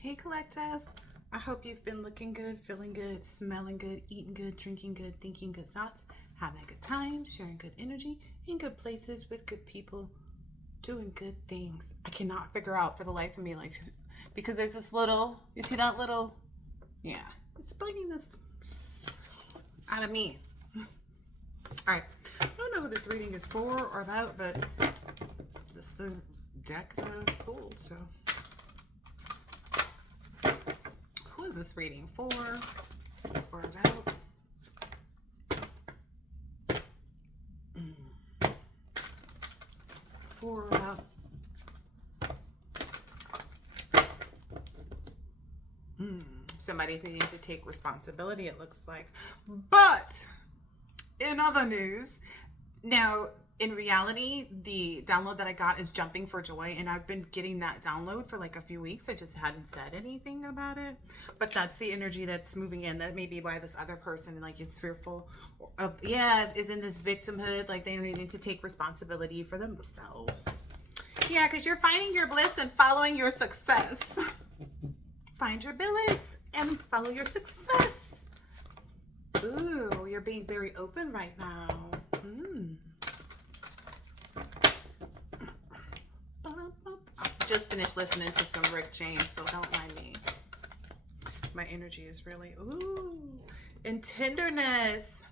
Hey collective, I hope you've been looking good, feeling good, smelling good, eating good, drinking good, thinking good thoughts, having a good time, sharing good energy, in good places with good people, doing good things. I cannot figure out for the life of me, like, because there's this little, you see that little, yeah, it's biting this out of me. All right, I don't know who this reading is for or about, but this is the deck that I pulled, so. Who is this reading for or about? For or about? Somebody's needing to take responsibility, it looks like. But in other news, now in reality, the download that I got is Jumping for Joy, and I've been getting that download for like a few weeks. I just hadn't said anything about it, but that's the energy that's moving in. That may be why this other person like is fearful of, yeah, is in this victimhood, like they need to take responsibility for themselves. Yeah, because you're finding your bliss and following your success. Find your bliss and follow your success. Ooh, you're being very open right now. Just finished listening to some Rick James, so don't mind me. My energy is really, ooh, and tenderness.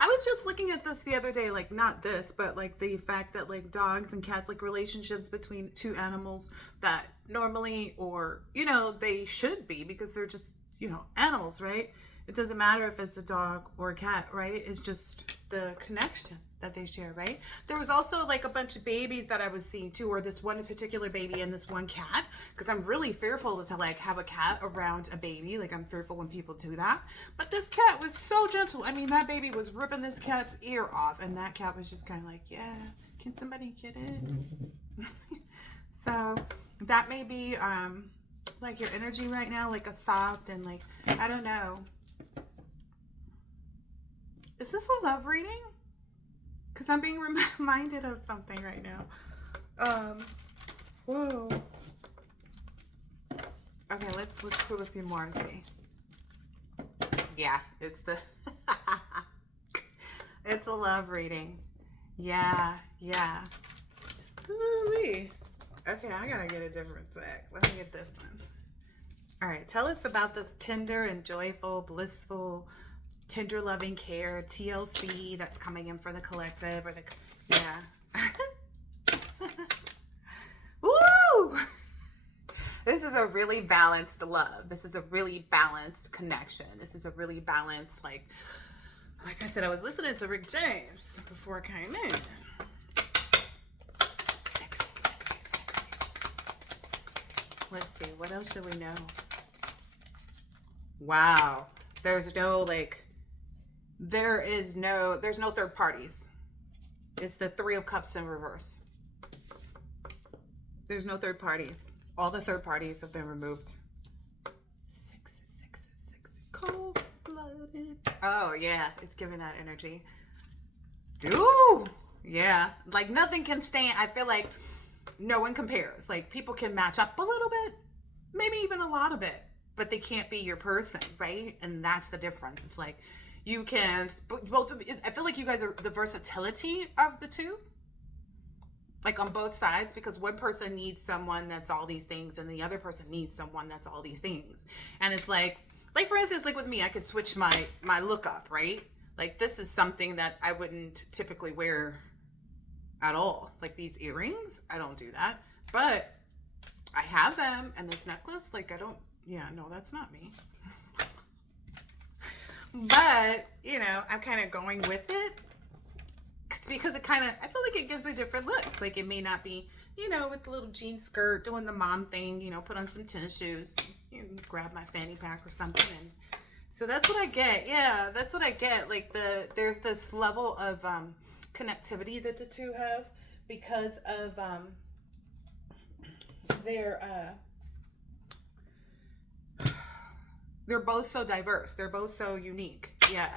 I was just looking at this the other day, like not this, but like the fact that like dogs and cats, like relationships between two animals that normally, or, you know, they should be because they're just, you know, animals, right? It doesn't matter if it's a dog or a cat, right? It's just the connection that they share, right? There was also like a bunch of babies that I was seeing too, or this one particular baby and this one cat, because I'm really fearful to like have a cat around a baby. Like I'm fearful when people do that. But this cat was so gentle. I mean, that baby was ripping this cat's ear off, and that cat was just kind of like, yeah, can somebody get it? So that may be like your energy right now, like a soft and like, I don't know. Is this a love reading? Because I'm being reminded of something right now. Whoa. Okay, let's pull a few more and see. Yeah, it's the it's a love reading. Yeah, yeah. Ooh-wee. Okay, I gotta get a different deck. Let me get this one. All right, tell us about this tender and joyful, blissful, tender loving care, TLC, that's coming in for the collective, or the, yeah. Woo! This is a really balanced love. This is a really balanced connection. This is a really balanced, like I said, I was listening to Rick James before I came in. Sexy, sexy, sexy. Let's see, what else should we know? Wow. There's no like, there's no third parties. It's the Three of Cups in reverse. There's no third parties. All the third parties have been removed. Sexy, sexy, sexy. Cold-blooded. Oh, yeah. It's giving that energy. Dude. Yeah. Like, nothing can stand. I feel like no one compares. Like, people can match up a little bit. Maybe even a lot of it. But they can't be your person, right? And that's the difference. It's like, you can, both of, I feel like you guys are the versatility of the two, like on both sides, because one person needs someone that's all these things and the other person needs someone that's all these things. And it's like for instance, like with me, I could switch my look up, right? Like this is something that I wouldn't typically wear at all. Like these earrings, I don't do that, but I have them. And this necklace, like I don't, yeah, no, that's not me. But, you know, I'm kind of going with it because it kind of, I feel like it gives a different look. Like it may not be, you know, with the little jean skirt, doing the mom thing, you know, put on some tennis shoes, you know, grab my fanny pack or something. And so that's what I get. Yeah, that's what I get. Like there's this level of connectivity that the two have because of their, they're both so diverse. They're both so unique. Yeah.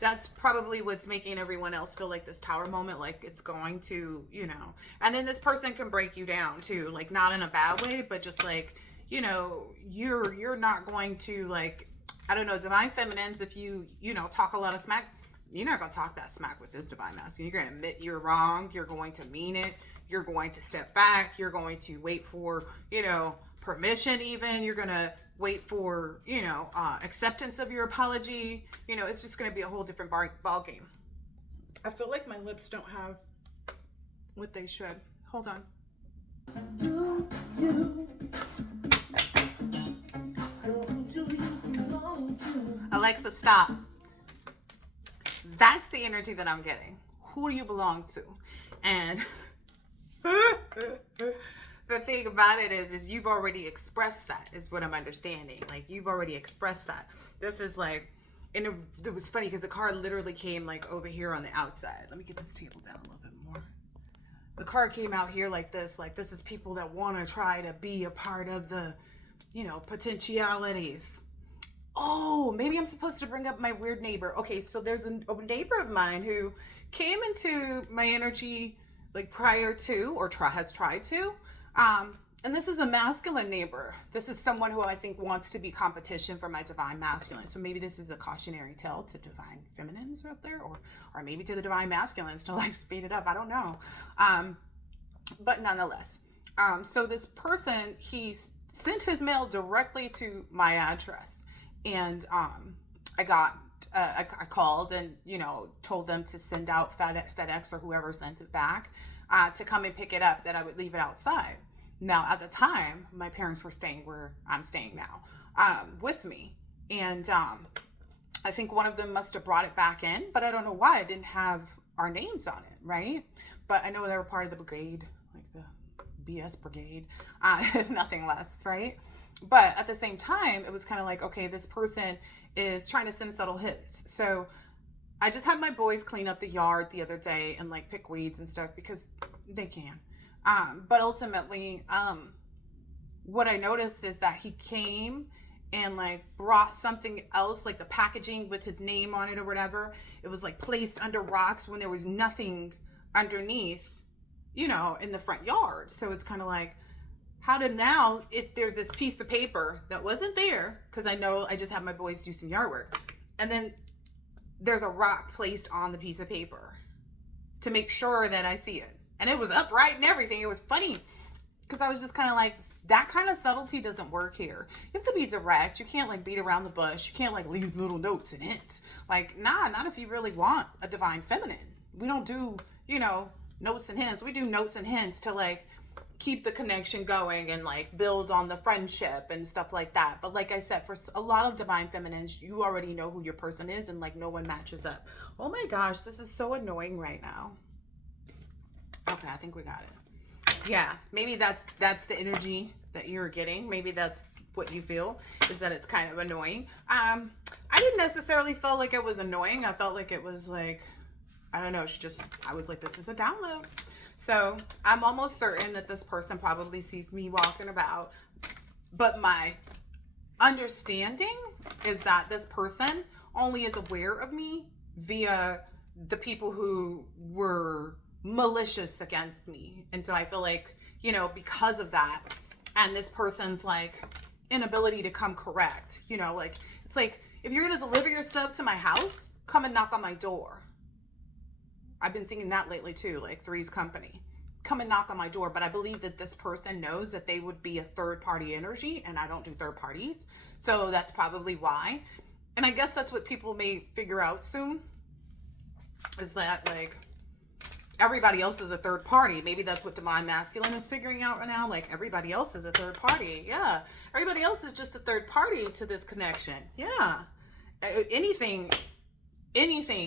That's probably what's making everyone else feel like this tower moment, like it's going to, you know. And then this person can break you down too, like not in a bad way, but just like, you know, you're not going to like, I don't know, divine feminines, if you know, talk a lot of smack, you're not going to talk that smack with this divine masculine. You're going to admit you're wrong. You're going to mean it. You're going to step back. You're going to wait for, you know, permission even. You're going to wait for, you know, acceptance of your apology. You know, it's just going to be a whole different ball game. I feel like my lips don't have what they should. Hold on. Do you? Alexa, stop. That's the energy that I'm getting. Who do you belong to? And the thing about it is you've already expressed that, is what I'm understanding. Like, you've already expressed that. This is like, and it was funny because the card literally came like over here on the outside. Let me get this table down a little bit more. The card came out here like this is people that want to try to be a part of the, you know, potentialities. Oh, maybe I'm supposed to bring up my weird neighbor. Okay, so there's a neighbor of mine who came into my energy like prior to, or has tried to. And this is a masculine neighbor. This is someone who I think wants to be competition for my divine masculine. So maybe this is a cautionary tale to divine feminines out there, or maybe to the divine masculines to like speed it up. I don't know. But nonetheless, so this person, he sent his mail directly to my address, and I called and, you know, told them to send out FedEx or whoever sent it back to come and pick it up, that I would leave it outside. Now, at the time, my parents were staying where I'm staying now with me. And I think one of them must have brought it back in, but I don't know why it didn't have our names on it, right? But I know they were part of the brigade, like the BS brigade, if nothing less, right? But at the same time, it was kind of like, okay, this person is trying to send subtle hits. So I just had my boys clean up the yard the other day and like pick weeds and stuff because they can. But ultimately, what I noticed is that he came and like brought something else, like the packaging with his name on it or whatever. It was like placed under rocks when there was nothing underneath, you know, in the front yard. So it's kind of like, how did now, if there's this piece of paper that wasn't there, because I know I just had my boys do some yard work, and then there's a rock placed on the piece of paper to make sure that I see it. And it was upright and everything. It was funny because I was just kind of like, that kind of subtlety doesn't work here. You have to be direct. You can't like beat around the bush. You can't like leave little notes and hints. Like, nah, not if you really want a divine feminine. We don't do, you know, notes and hints. We do notes and hints to like keep the connection going and like build on the friendship and stuff like that. But like I said, for a lot of divine feminines, you already know who your person is and like no one matches up. Oh my gosh, this is so annoying right now. Okay, I think we got it. Yeah, maybe that's the energy that you're getting. Maybe that's what you feel, is that it's kind of annoying. I didn't necessarily feel like it was annoying. I felt like it was like, I don't know, I was like, this is a download. So I'm almost certain that this person probably sees me walking about. But my understanding is that this person only is aware of me via the people who were malicious against me. And so I feel like, you know, because of that, and this person's like inability to come correct, you know, like, it's like, if you're going to deliver your stuff to my house, come and knock on my door. I've been seeing that lately too, like Three's Company. Come and knock on my door. But I believe that this person knows that they would be a third party energy, and I don't do third parties. So that's probably why. And I guess that's what people may figure out soon, is that like everybody else is a third party. Maybe that's what divine masculine is figuring out right now. Like, everybody else is a third party. Yeah. Everybody else is just a third party to this connection. Yeah. Anything,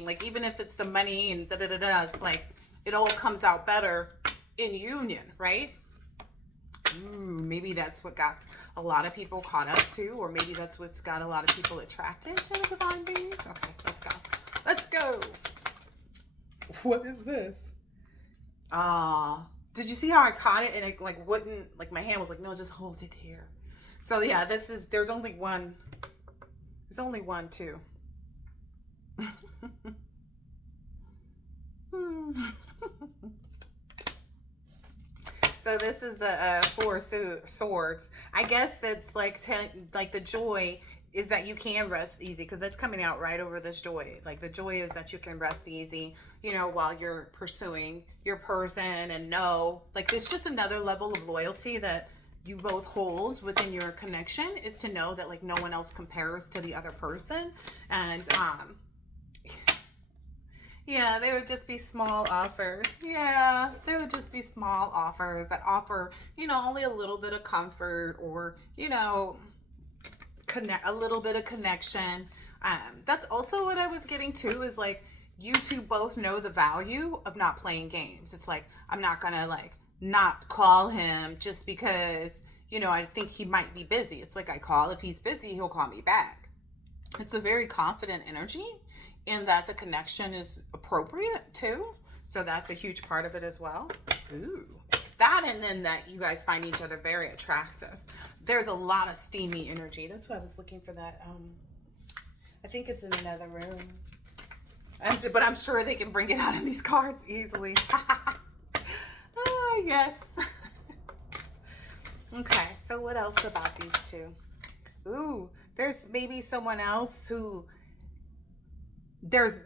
like, even if it's the money and it's like, it all comes out better in union, right? Ooh, maybe that's what got a lot of people caught up too, or maybe that's what's got a lot of people attracted to the divine beings. Okay, let's go. Let's go. What is this? Did you see how I caught it and it like wouldn't, like my hand was like, no, just hold it here. So yeah, there's only one too. So this is the Four Swords. I guess that's like the joy is that you can rest easy, because that's coming out right over this joy. Like the joy is that you can rest easy, you know, while you're pursuing your person, and know like there's just another level of loyalty that you both hold within your connection, is to know that like no one else compares to the other person. And yeah, they would just be small offers. Yeah, they would just be small offers that offer, you know, only a little bit of comfort, or, you know, a little bit of connection. That's also what I was getting to, is like you two both know the value of not playing games. It's like, I'm not gonna like not call him just because, you know, I think he might be busy. It's like, I call, if he's busy, he'll call me back. It's a very confident energy, in that the connection is appropriate too. So that's a huge part of it as well. Ooh. That, and then that you guys find each other very attractive. There's a lot of steamy energy. That's why I was looking for that. I think it's in another room. But I'm sure they can bring it out in these cards easily. Oh, yes. Okay, so what else about these two? Ooh, there's maybe someone else who...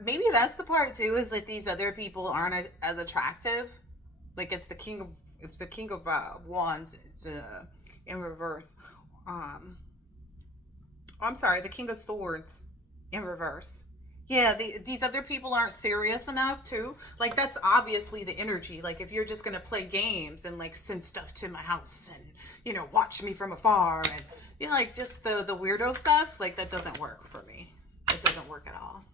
maybe that's the part too, is that these other people aren't as attractive. Like it's the King of Wands. It's in reverse. I'm sorry, the King of Swords in reverse. Yeah, these other people aren't serious enough too. Like that's obviously the energy. Like if you're just gonna play games and like send stuff to my house and, you know, watch me from afar, and, you know, like just the weirdo stuff, like that doesn't work for me. It doesn't work at all.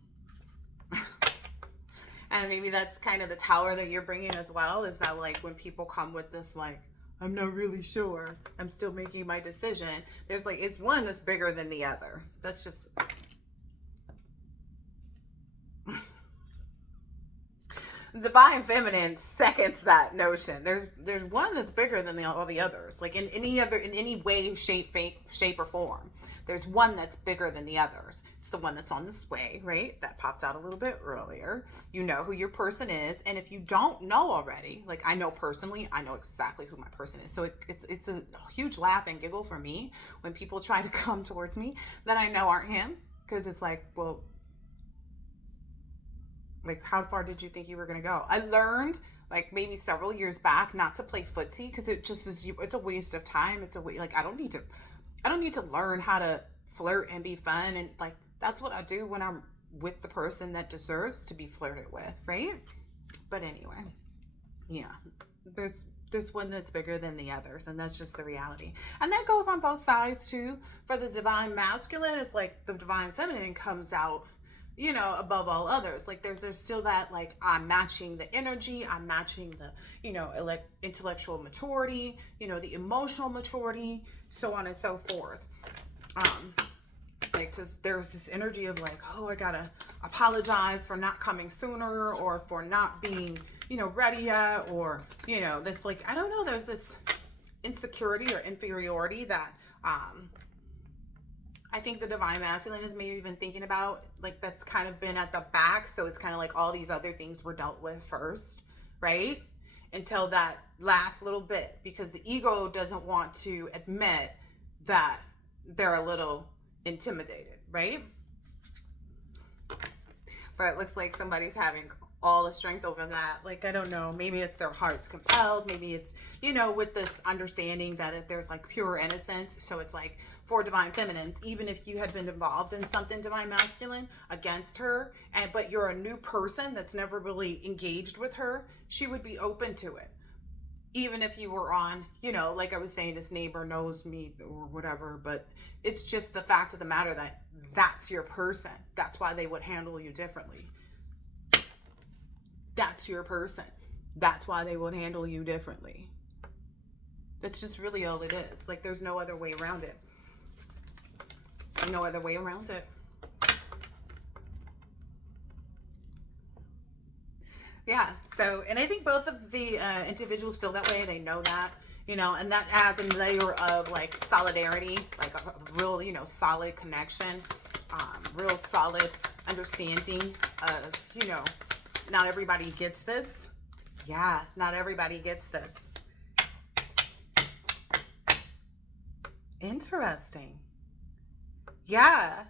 And maybe that's kind of the Tower that you're bringing as well, is that like when people come with this like, I'm not really sure, I'm still making my decision, there's like, it's one that's bigger than the other. That's just... Divine Feminine seconds that notion. There's one that's bigger than all the others. Like in any way, shape or form. There's one that's bigger than the others. It's the one that's on this way, right? That popped out a little bit earlier. You know who your person is, and if you don't know already, like I know personally, I know exactly who my person is. So it's a huge laugh and giggle for me when people try to come towards me that I know aren't him, because it's like, well, like, how far did you think you were going to go? I learned, like, maybe several years back not to play footsie, because it just is, it's a waste of time. It's a way, like, I don't need to learn how to flirt and be fun. And, like, that's what I do when I'm with the person that deserves to be flirted with, right? But anyway, yeah, there's one that's bigger than the others, and that's just the reality. And that goes on both sides, too. For the Divine Masculine, it's like the Divine Feminine comes out, you know, above all others. Like there's still that, like, I'm matching the energy, I'm matching the, you know, intellectual maturity, you know, the emotional maturity, so on and so forth. Like just, there's this energy of like, oh, I gotta apologize for not coming sooner, or for not being, you know, ready yet, or, you know, this, like, I don't know, there's this insecurity or inferiority that I think the Divine Masculine is maybe even thinking about, like, that's kind of been at the back. So it's kind of like all these other things were dealt with first, right? Until that last little bit, because the ego doesn't want to admit that they're a little intimidated, right? But it looks like somebody's having all the strength over that. Like, I don't know, maybe it's their heart's compelled, maybe it's, you know, with this understanding that if there's like pure innocence. So it's like, for Divine Feminines, even if you had been involved in something Divine Masculine against her, but you're a new person that's never really engaged with her, she would be open to it. Even if you were on, you know, like I was saying, this neighbor knows me or whatever, but it's just the fact of the matter that that's your person. That's why they would handle you differently. That's your person. That's why they would handle you differently. That's just really all it is. Like, there's no other way around it. No other way around it. Yeah, so, and I think both of the individuals feel that way. They know that, you know, and that adds a layer of like solidarity, like a real, you know, solid connection, real solid understanding of, you know, not everybody gets this. Yeah, not everybody gets this. Interesting. Yeah.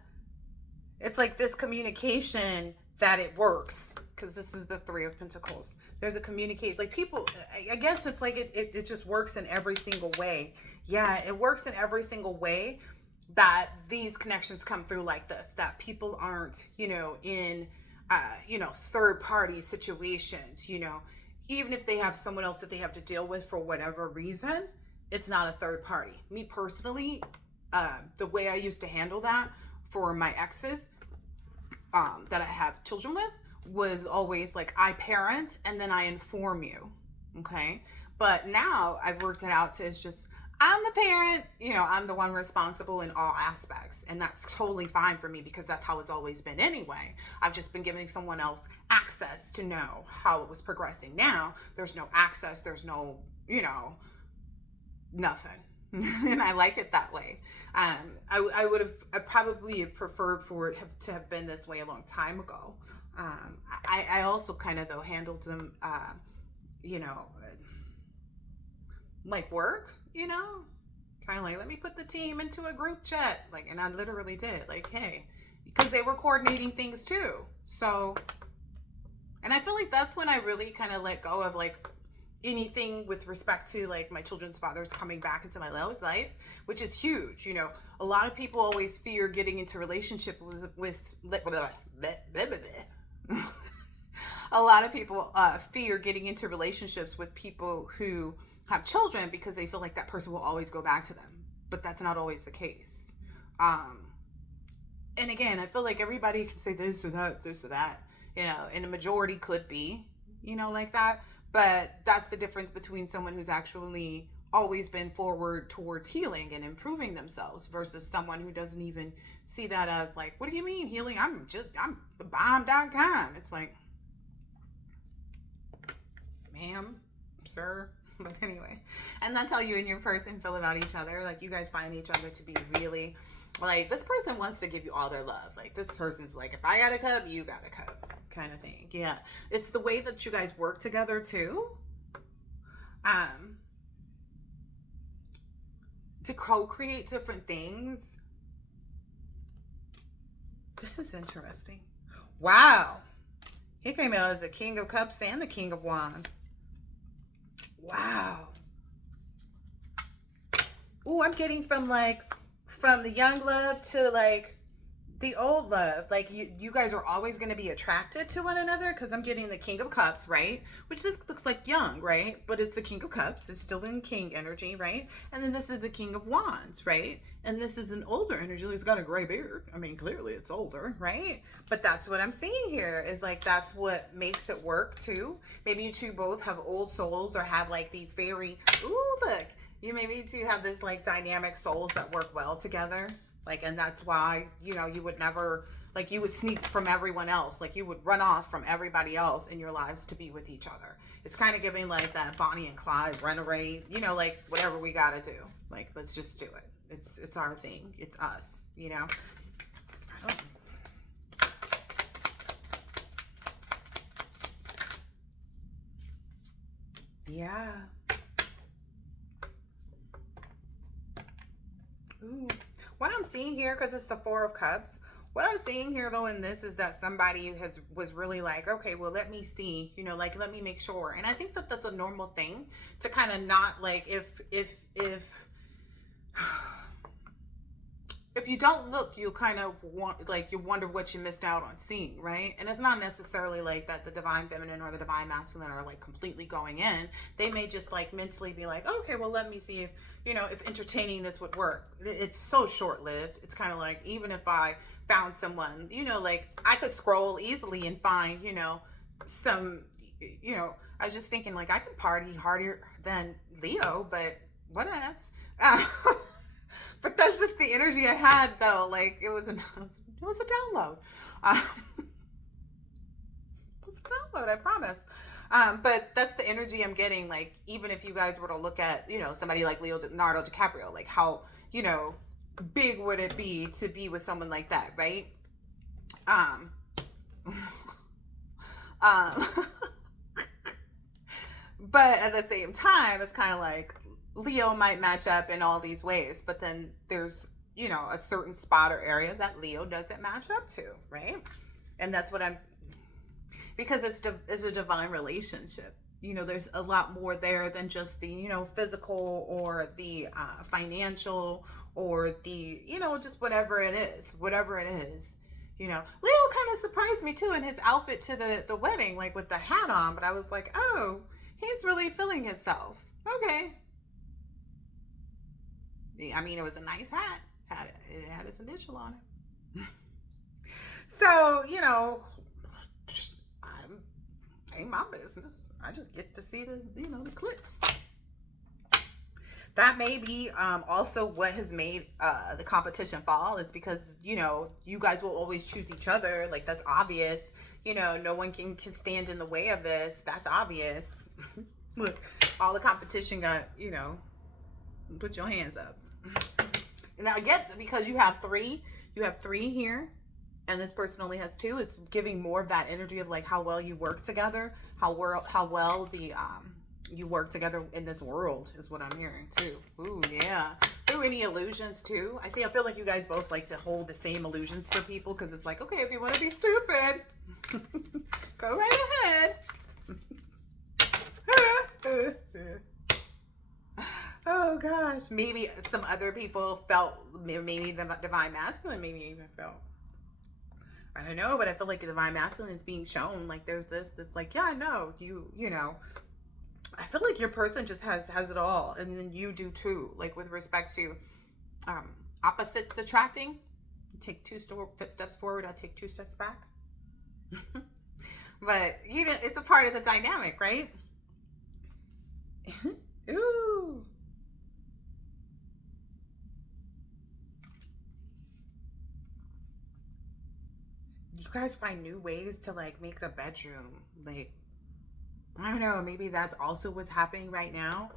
It's like this communication that it works because this is the Three of Pentacles. There's a communication, like people, I guess it's like it just works in every single way. Yeah, it works in every single way that these connections come through like this, that people aren't, in, third party situations, even if they have someone else that they have to deal with for whatever reason, it's not a third party. Me personally, the way I used to handle that for my exes that I have children with was always like I parent and then I inform you. Okay. But now I've worked it out to it's just I'm the parent, I'm the one responsible in all aspects. And that's totally fine for me because that's how it's always been anyway. I've just been giving someone else access to know how it was progressing. Now there's no access, there's no, nothing. And I like it that way. I would have probably preferred for it to have been this way a long time ago. I also kind of though handled them, like work, kind of like, let me put the team into a group chat. Like, and I literally did like, hey, because they were coordinating things too. So, and I feel like that's when I really kind of let go of like anything with respect to like my children's fathers coming back into my life, which is huge. A lot of people always fear getting into relationship with a lot of people fear getting into relationships with people who have children because they feel like that person will always go back to them, but that's not always the case. And again, I feel like everybody can say this or that, and the majority could be, like that. But that's the difference between someone who's actually always been forward towards healing and improving themselves versus someone who doesn't even see that as like, what do you mean healing? I'm the bomb.com. It's like, ma'am, sir. But anyway, and that's how you and your person feel about each other. Like you guys find each other to be really like, this person wants to give you all their love. Like this person's like, if I got a cup, you got a cup kind of thing. Yeah. It's the way that you guys work together too. To co-create different things. This is interesting. Wow. He came out as the King of Cups and the King of Wands. Wow. Ooh, I'm getting from the young love to like the old love. Like you guys are always going to be attracted to one another because I'm getting the King of Cups, right? Which this looks like young, right? But it's the King of Cups. It's still in King energy, right? And then this is the King of Wands, right? And this is an older energy. He's got a gray beard. I mean, clearly it's older, right? But that's what I'm seeing here is like, that's what makes it work too. Maybe you two both have old souls or have like these very, ooh, look, you maybe two have this like dynamic souls that work well together. Like, and that's why, you would never, like you would sneak from everyone else. Like you would run off from everybody else in your lives to be with each other. It's kind of giving like that Bonnie and Clyde runaway, like whatever we got to do. Like, let's just do it. It's our thing. It's us, Oh. Yeah. Ooh. What I'm seeing here, because it's the Four of Cups, what I'm seeing here though in this is that somebody was really like, okay, well, let me see, like, let me make sure. And I think that that's a normal thing to kind of not like, if you don't look, you'll kind of you wonder what you missed out on seeing, right? And it's not necessarily like that the divine feminine or the divine masculine are like completely going in. They may just like mentally be like, okay, well, let me see if, if entertaining this would work. It's so short-lived. It's kind of like, even if I found someone, like I could scroll easily and find, some, I was just thinking like I could party harder than Leo, but what else? But that's just the energy I had, though. Like it was a download. It was a download, I promise. But that's the energy I'm getting. Like even if you guys were to look at, somebody like Leonardo DiCaprio, like how, big would it be to be with someone like that, right? But at the same time, it's kind of like Leo might match up in all these ways, but then there's, you know, a certain spot or area that Leo doesn't match up to, right? And that's what I'm, because it's a divine relationship. You know, there's a lot more there than just the, you know, physical or the financial or the, you know, just whatever it is, You know, Leo kind of surprised me too in his outfit to the wedding, like with the hat on, but I was like, oh, he's really feeling himself. Okay. I mean, it was a nice hat. It had its initial on it. So, you know, ain't my business. I just get to see the, you know, the clips. That may be also what has made the competition fall, is because, you know, you guys will always choose each other. Like, that's obvious. You know, no one can stand in the way of this. That's obvious. Look, all the competition got, you know, put your hands up. And I get, because you have three here, and this person only has two. It's giving more of that energy of like how well you work together, how well the you work together in this world is what I'm hearing too. Ooh, yeah. Through any illusions too. I feel like you guys both like to hold the same illusions for people, because it's like, okay, if you want to be stupid, go right ahead. Oh gosh. Maybe some other people felt, maybe the divine masculine maybe even felt, I don't know, but I feel like the divine masculine is being shown. Like there's this that's like, yeah, no, you know, I feel like your person just has it all, and then you do too. Like with respect to opposites attracting, you take two steps forward, I take 2 steps back. But even it's a part of the dynamic, right? Ooh. You guys find new ways to like make the bedroom, like, I don't know, maybe that's also what's happening right now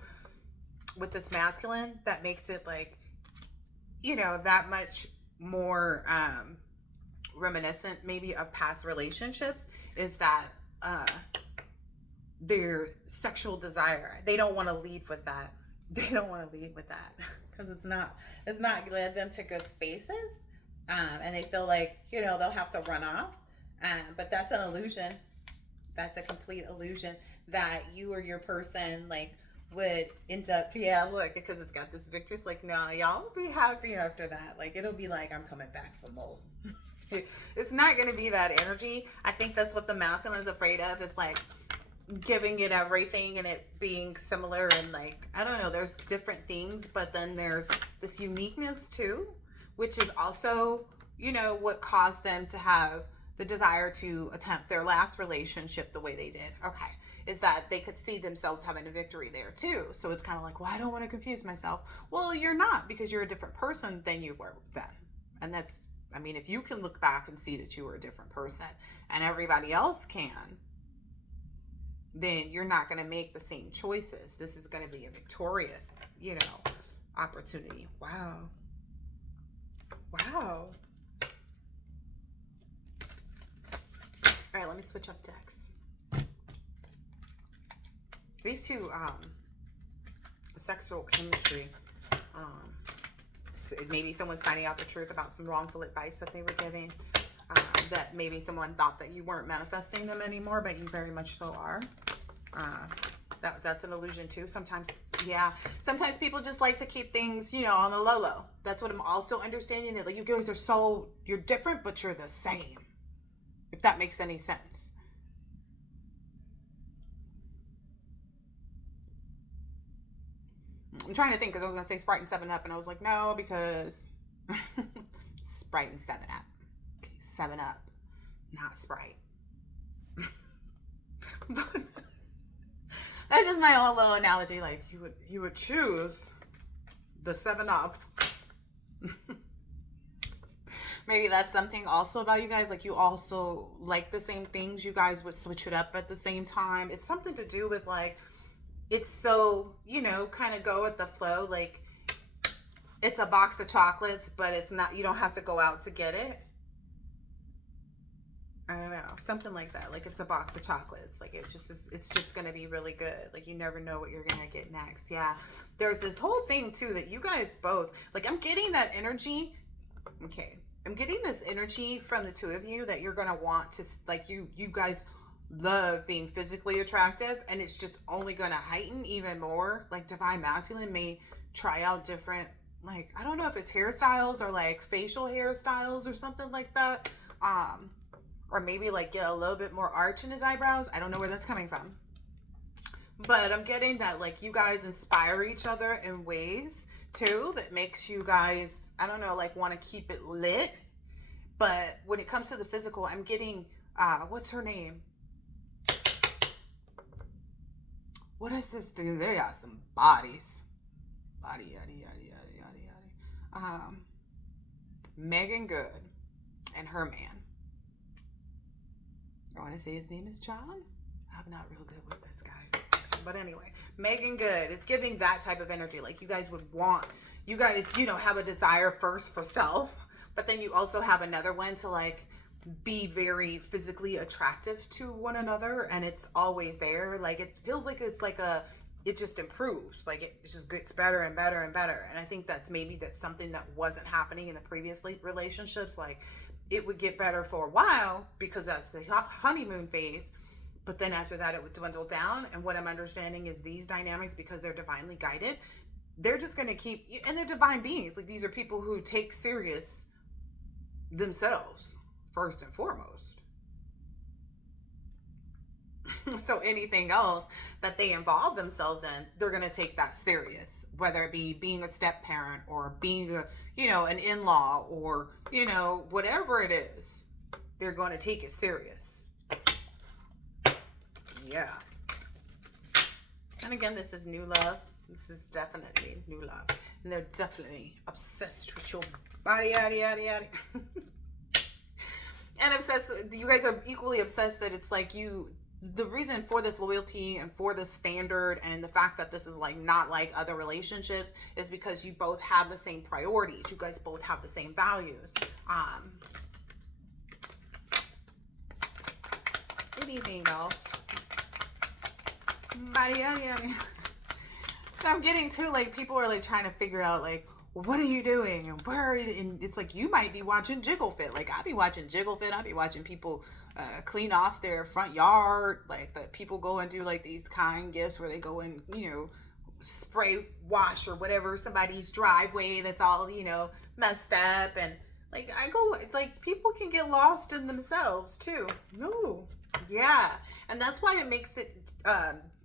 with this masculine, that makes it like, you know, that much more reminiscent maybe of past relationships, is that their sexual desire, they don't want to lead with that. Because it's not led them to good spaces. And they feel like, you know, they'll have to run off. But that's an illusion. That's a complete illusion that you or your person like would end up, yeah, look, because it's got this victor's like, no, y'all will be happy after that. Like, it'll be like, I'm coming back for more. It's not going to be that energy. I think that's what the masculine is afraid of, is like giving it everything and it being similar, and like, I don't know, there's different things, but then there's this uniqueness too, which is also, you know, what caused them to have the desire to attempt their last relationship the way they did. Okay. Is that they could see themselves having a victory there too. So it's kind of like, well, I don't want to confuse myself. Well, you're not, because you're a different person than you were then. And that's, I mean, if you can look back and see that you were a different person and everybody else can, then you're not going to make the same choices. This is going to be a victorious, you know, opportunity. Wow. Wow. All right, let me switch up decks. These two, sexual chemistry, maybe someone's finding out the truth about some wrongful advice that they were giving, that maybe someone thought that you weren't manifesting them anymore, but you very much so are. That's an illusion too. Sometimes, yeah, sometimes people just like to keep things, you know, on the low. That's what I'm also understanding, that like, you guys are you're different, but you're the same. If that makes any sense. I'm trying to think, because I was going to say Sprite and 7-Up, and I was like, no, because Sprite and 7-Up. Okay, 7-Up, not Sprite. But that's just my own little analogy. Like, you would choose the 7-Up. Maybe that's something also about you guys. Like, you also like the same things. You guys would switch it up at the same time. It's something to do with, like, it's so, you know, kind of go with the flow. Like, it's a box of chocolates, but it's not, you don't have to go out to get it. I don't know, something like that. Like it's a box of chocolates. Like it's just gonna be really good. Like you never know what you're gonna get next. Yeah. There's this whole thing too that you guys both, like I'm getting that energy. Okay. I'm getting this energy from the two of you that you're gonna want to, like, you guys love being physically attractive, and it's just only gonna heighten even more. Like Divine Masculine may try out different, like, I don't know if it's hairstyles or like facial hairstyles or something like that. Or maybe like get a little bit more arch in his eyebrows. I don't know where that's coming from. But I'm getting that like you guys inspire each other in ways too that makes you guys, I don't know, like want to keep it lit. But when it comes to the physical, I'm getting what's her name? What is this thing? They got some bodies. Body yada yada yada yada yada. Megan Good and her man. I want to say his name is John. I'm not real good with this, guys. But anyway, Megan Good. It's giving that type of energy. Like you guys would want, you guys, you know, have a desire first for self, but then you also have another one to like be very physically attractive to one another. And it's always there. Like it feels like it's like it just improves. Like it just gets better and better and better. And I think that's something that wasn't happening in the previous relationships. Like it would get better for a while because that's the honeymoon phase. But then after that, it would dwindle down. And what I'm understanding is these dynamics, because they're divinely guided, they're just going to keep, and they're divine beings. Like these are people who take serious themselves first and foremost. So anything else that they involve themselves in, they're going to take that serious, whether it be being a step parent or being a, you know, an in-law or, you know, whatever it is, they're going to take it serious. Yeah. And again, this is new love. This is definitely new love. And they're definitely obsessed with your body, yada, yada, yada. And obsessed, you guys are equally obsessed that it's like the reason for this loyalty and for this standard and the fact that this is like not like other relationships is because you both have the same priorities. You guys both have the same values. Anything else? I'm getting too, like, people are like trying to figure out like, what are you doing and where are you? And it's like you might be watching Jiggle Fit. Like I'll be watching Jiggle Fit. I'll be watching people clean off their front yard. Like that people go and do like these kind gifts where they go and, you know, spray wash or whatever somebody's driveway that's all, you know, messed up. And like I go, like people can get lost in themselves too. Ooh. Yeah. And that's why it makes it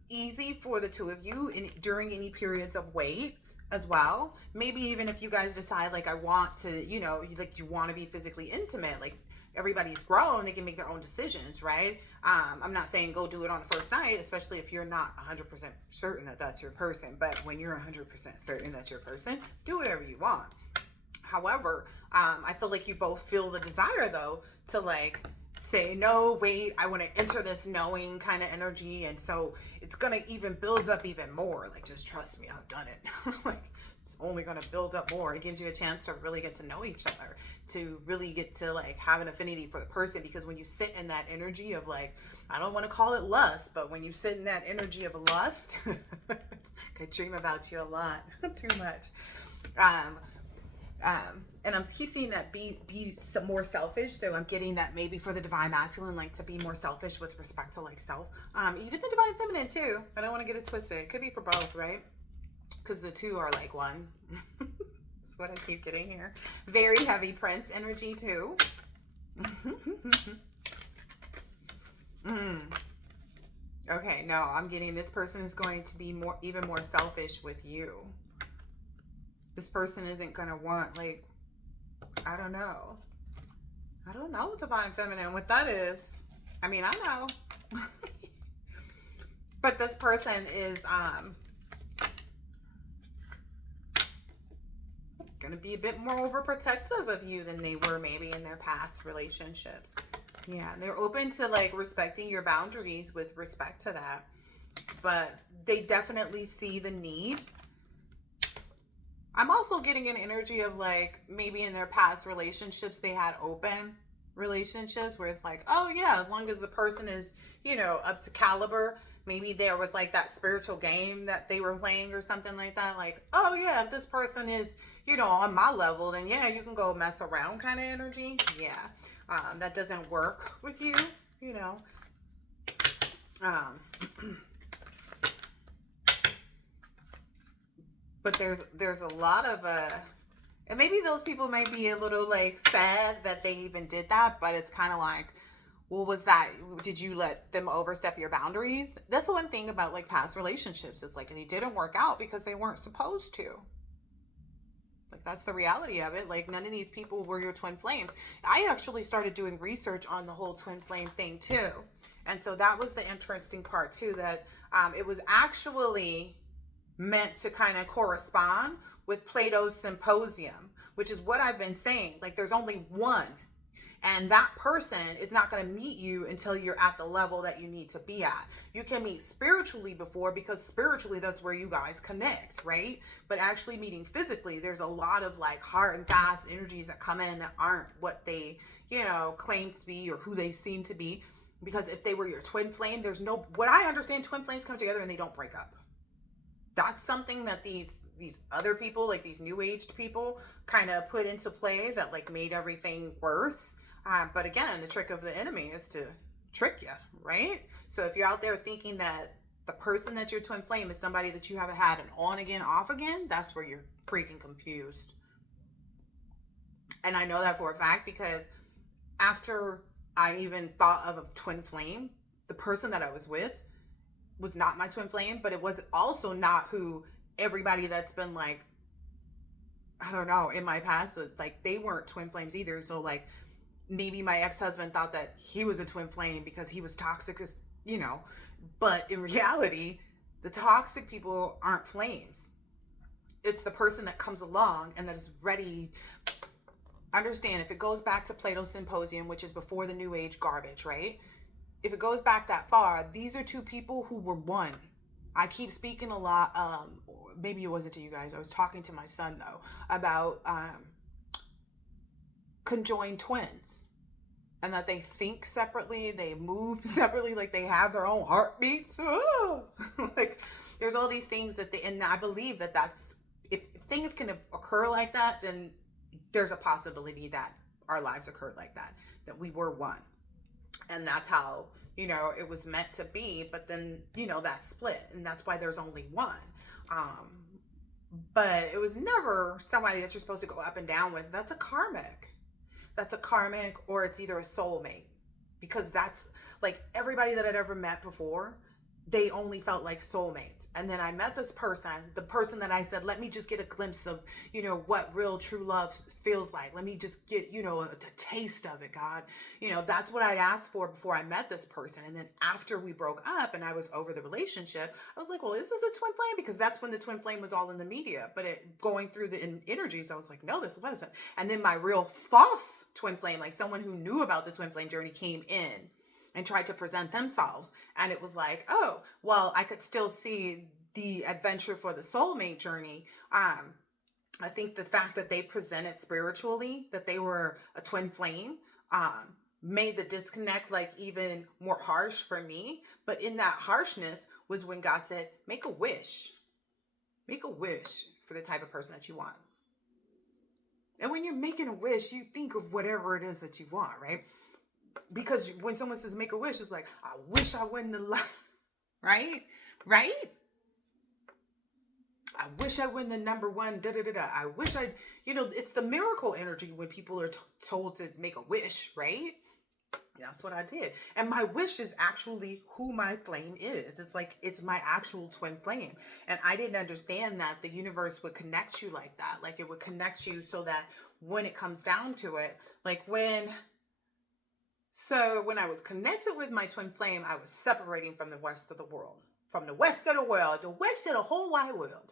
easy for the two of you during any periods of wait as well. Maybe even if you guys decide like I want to, you know, like you want to be physically intimate, like everybody's grown, they can make their own decisions, right? I'm not saying go do it on the first night, especially if you're not 100% certain that that's your person. But when you're 100% certain that's your person, do whatever you want. However, I feel like you both feel the desire though to like say, no, wait, I want to enter this knowing kind of energy. And so it's going to even build up even more. Like, just trust me, I've done it. Like, it's only going to build up more. It gives you a chance to really get to know each other, to really get to like have an affinity for the person. Because when you sit in that energy of like, I don't want to call it lust, but when you sit in that energy of lust, I dream about you a lot, too much. And I'm keep seeing that be some more selfish. So I'm getting that maybe for the Divine Masculine, like to be more selfish with respect to like self. Even the Divine Feminine too. I don't want to get it twisted. It could be for both, right? Because the two are like one. That's what I keep getting here. Very heavy Prince energy too. Okay, no, I'm getting this person is going to be even more selfish with you. This person isn't going to want like, I don't know, Divine Feminine, what that is. I mean, I know. But this person is going to be a bit more overprotective of you than they were maybe in their past relationships. Yeah, they're open to like respecting your boundaries with respect to that. But they definitely see the need. I'm also getting an energy of like maybe in their past relationships they had open relationships where it's like, oh yeah, as long as the person is, up to caliber. Maybe there was like that spiritual game that they were playing or something like that. Like, oh yeah, if this person is, on my level, then yeah, you can go mess around kind of energy. Yeah. That doesn't work with you, you know. Um, but there's a lot of and maybe those people might be a little like sad that they even did that, but it's kind of like, well, was that, did you let them overstep your boundaries? That's the one thing about like past relationships. It's like they didn't work out because they weren't supposed to. Like that's the reality of it. Like none of these people were your twin flames. I actually started doing research on the whole twin flame thing too. And so that was the interesting part too, that it was actually meant to kind of correspond with Plato's Symposium, which is what I've been saying. Like there's only one, and that person is not going to meet you until you're at the level that you need to be at. You can meet spiritually before, because spiritually that's where you guys connect, right? But actually meeting physically, there's a lot of like hard and fast energies that come in that aren't what they, claim to be or who they seem to be. Because if they were your twin flame, there's no, what I understand, twin flames come together and they don't break up. That's something that these other people, like these new aged people, kind of put into play that like made everything worse. But again, the trick of the enemy is to trick you, right? So if you're out there thinking that the person that's your twin flame is somebody that you haven't had an on again, off again, that's where you're freaking confused. And I know that for a fact because after I even thought of a twin flame, the person that I was with was not my twin flame, but it was also not who everybody that's been like, I don't know, in my past, like they weren't twin flames either. So like maybe my ex-husband thought that he was a twin flame because he was toxic, but in reality, the toxic people aren't flames. It's the person that comes along and that is ready. Understand, if it goes back to Plato's Symposium, which is before the New Age garbage, right? If it goes back that far, these are two people who were one. I keep speaking a lot, maybe it wasn't to you guys, I was talking to my son though, about conjoined twins, and that they think separately, they move separately, like they have their own heartbeats. Like there's all these things that and I believe that that's, if things can occur like that, then there's a possibility that our lives occurred like that we were one. And that's how, it was meant to be. But then, that split. And that's why there's only one. But it was never somebody that you're supposed to go up and down with. That's a karmic. Or it's either a soulmate. Because that's like everybody that I'd ever met before, they only felt like soulmates. And then I met this person, the person that I said, let me just get a glimpse of, what real true love feels like. Let me just get, a taste of it, God. That's what I'd asked for before I met this person. And then after we broke up and I was over the relationship, I was like, well, is this a twin flame? Because that's when the twin flame was all in the media. But going through the energies, I was like, no, this wasn't. And then my real false twin flame, like someone who knew about the twin flame journey, came in and tried to present themselves. And it was like, oh, well, I could still see the adventure for the soulmate journey. I think the fact that they presented spiritually, that they were a twin flame, made the disconnect like even more harsh for me. But in that harshness was when God said, make a wish. Make a wish for the type of person that you want. And when you're making a wish, you think of whatever it is that you want, right? Because when someone says make a wish, it's like, I wish I wouldn't have lied. Right? I wish I win the number one, I wish it's the miracle energy when people are told to make a wish, right? That's what I did. And my wish is actually who my flame is. It's like, it's my actual twin flame. And I didn't understand that the universe would connect you like that. Like it would connect you so that when it comes down to it, like So when I was connected with my twin flame, I was separating from the rest of the world. From the west of the world, the west of the whole wide world.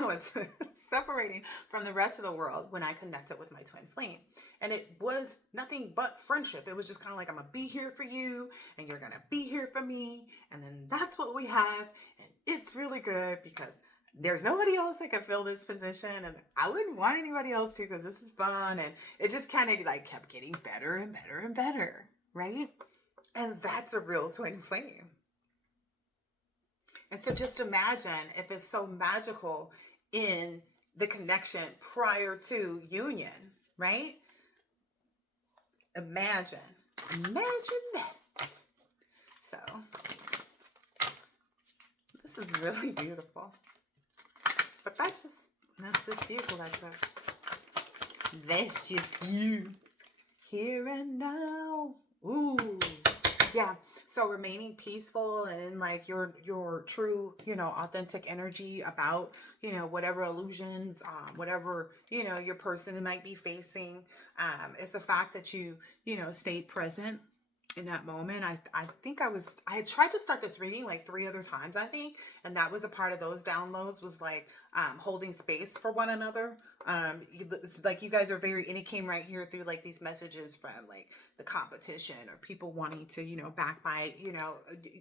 I was separating from the rest of the world when I connected with my twin flame. And it was nothing but friendship. It was just kind of like, I'm going to be here for you and you're going to be here for me. And then that's what we have. And it's really good because there's nobody else that can fill this position, and I wouldn't want anybody else to, because this is fun. And it just kind of like kept getting better and better and better, right? And that's a real twin flame. And so just imagine if it's so magical in the connection prior to union, right? Imagine that. So this is really beautiful. But that's just you, Alexa. That's just you. Here and now. Ooh. Yeah. So remaining peaceful and in like your true, authentic energy about, whatever illusions, whatever, your person might be facing, is the fact that you stayed present in that moment. I think I had tried to start this reading like 3 other times, I think. And that was a part of those downloads, was like, holding space for one another. It's like you guys are and it came right here through like these messages from like the competition or people wanting to, back by,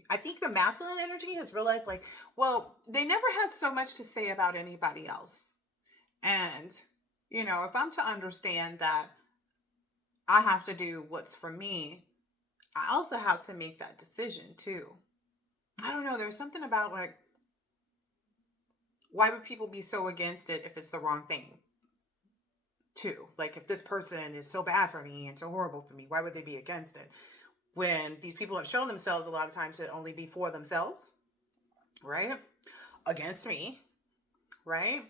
I think the masculine energy has realized like, well, they never had so much to say about anybody else. And, if I'm to understand that I have to do what's for me, I also have to make that decision too. I don't know. There's something about like, why would people be so against it if it's the wrong thing too? Like if this person is so bad for me and so horrible for me, why would they be against it? When these people have shown themselves a lot of times to only be for themselves, right? Against me, right?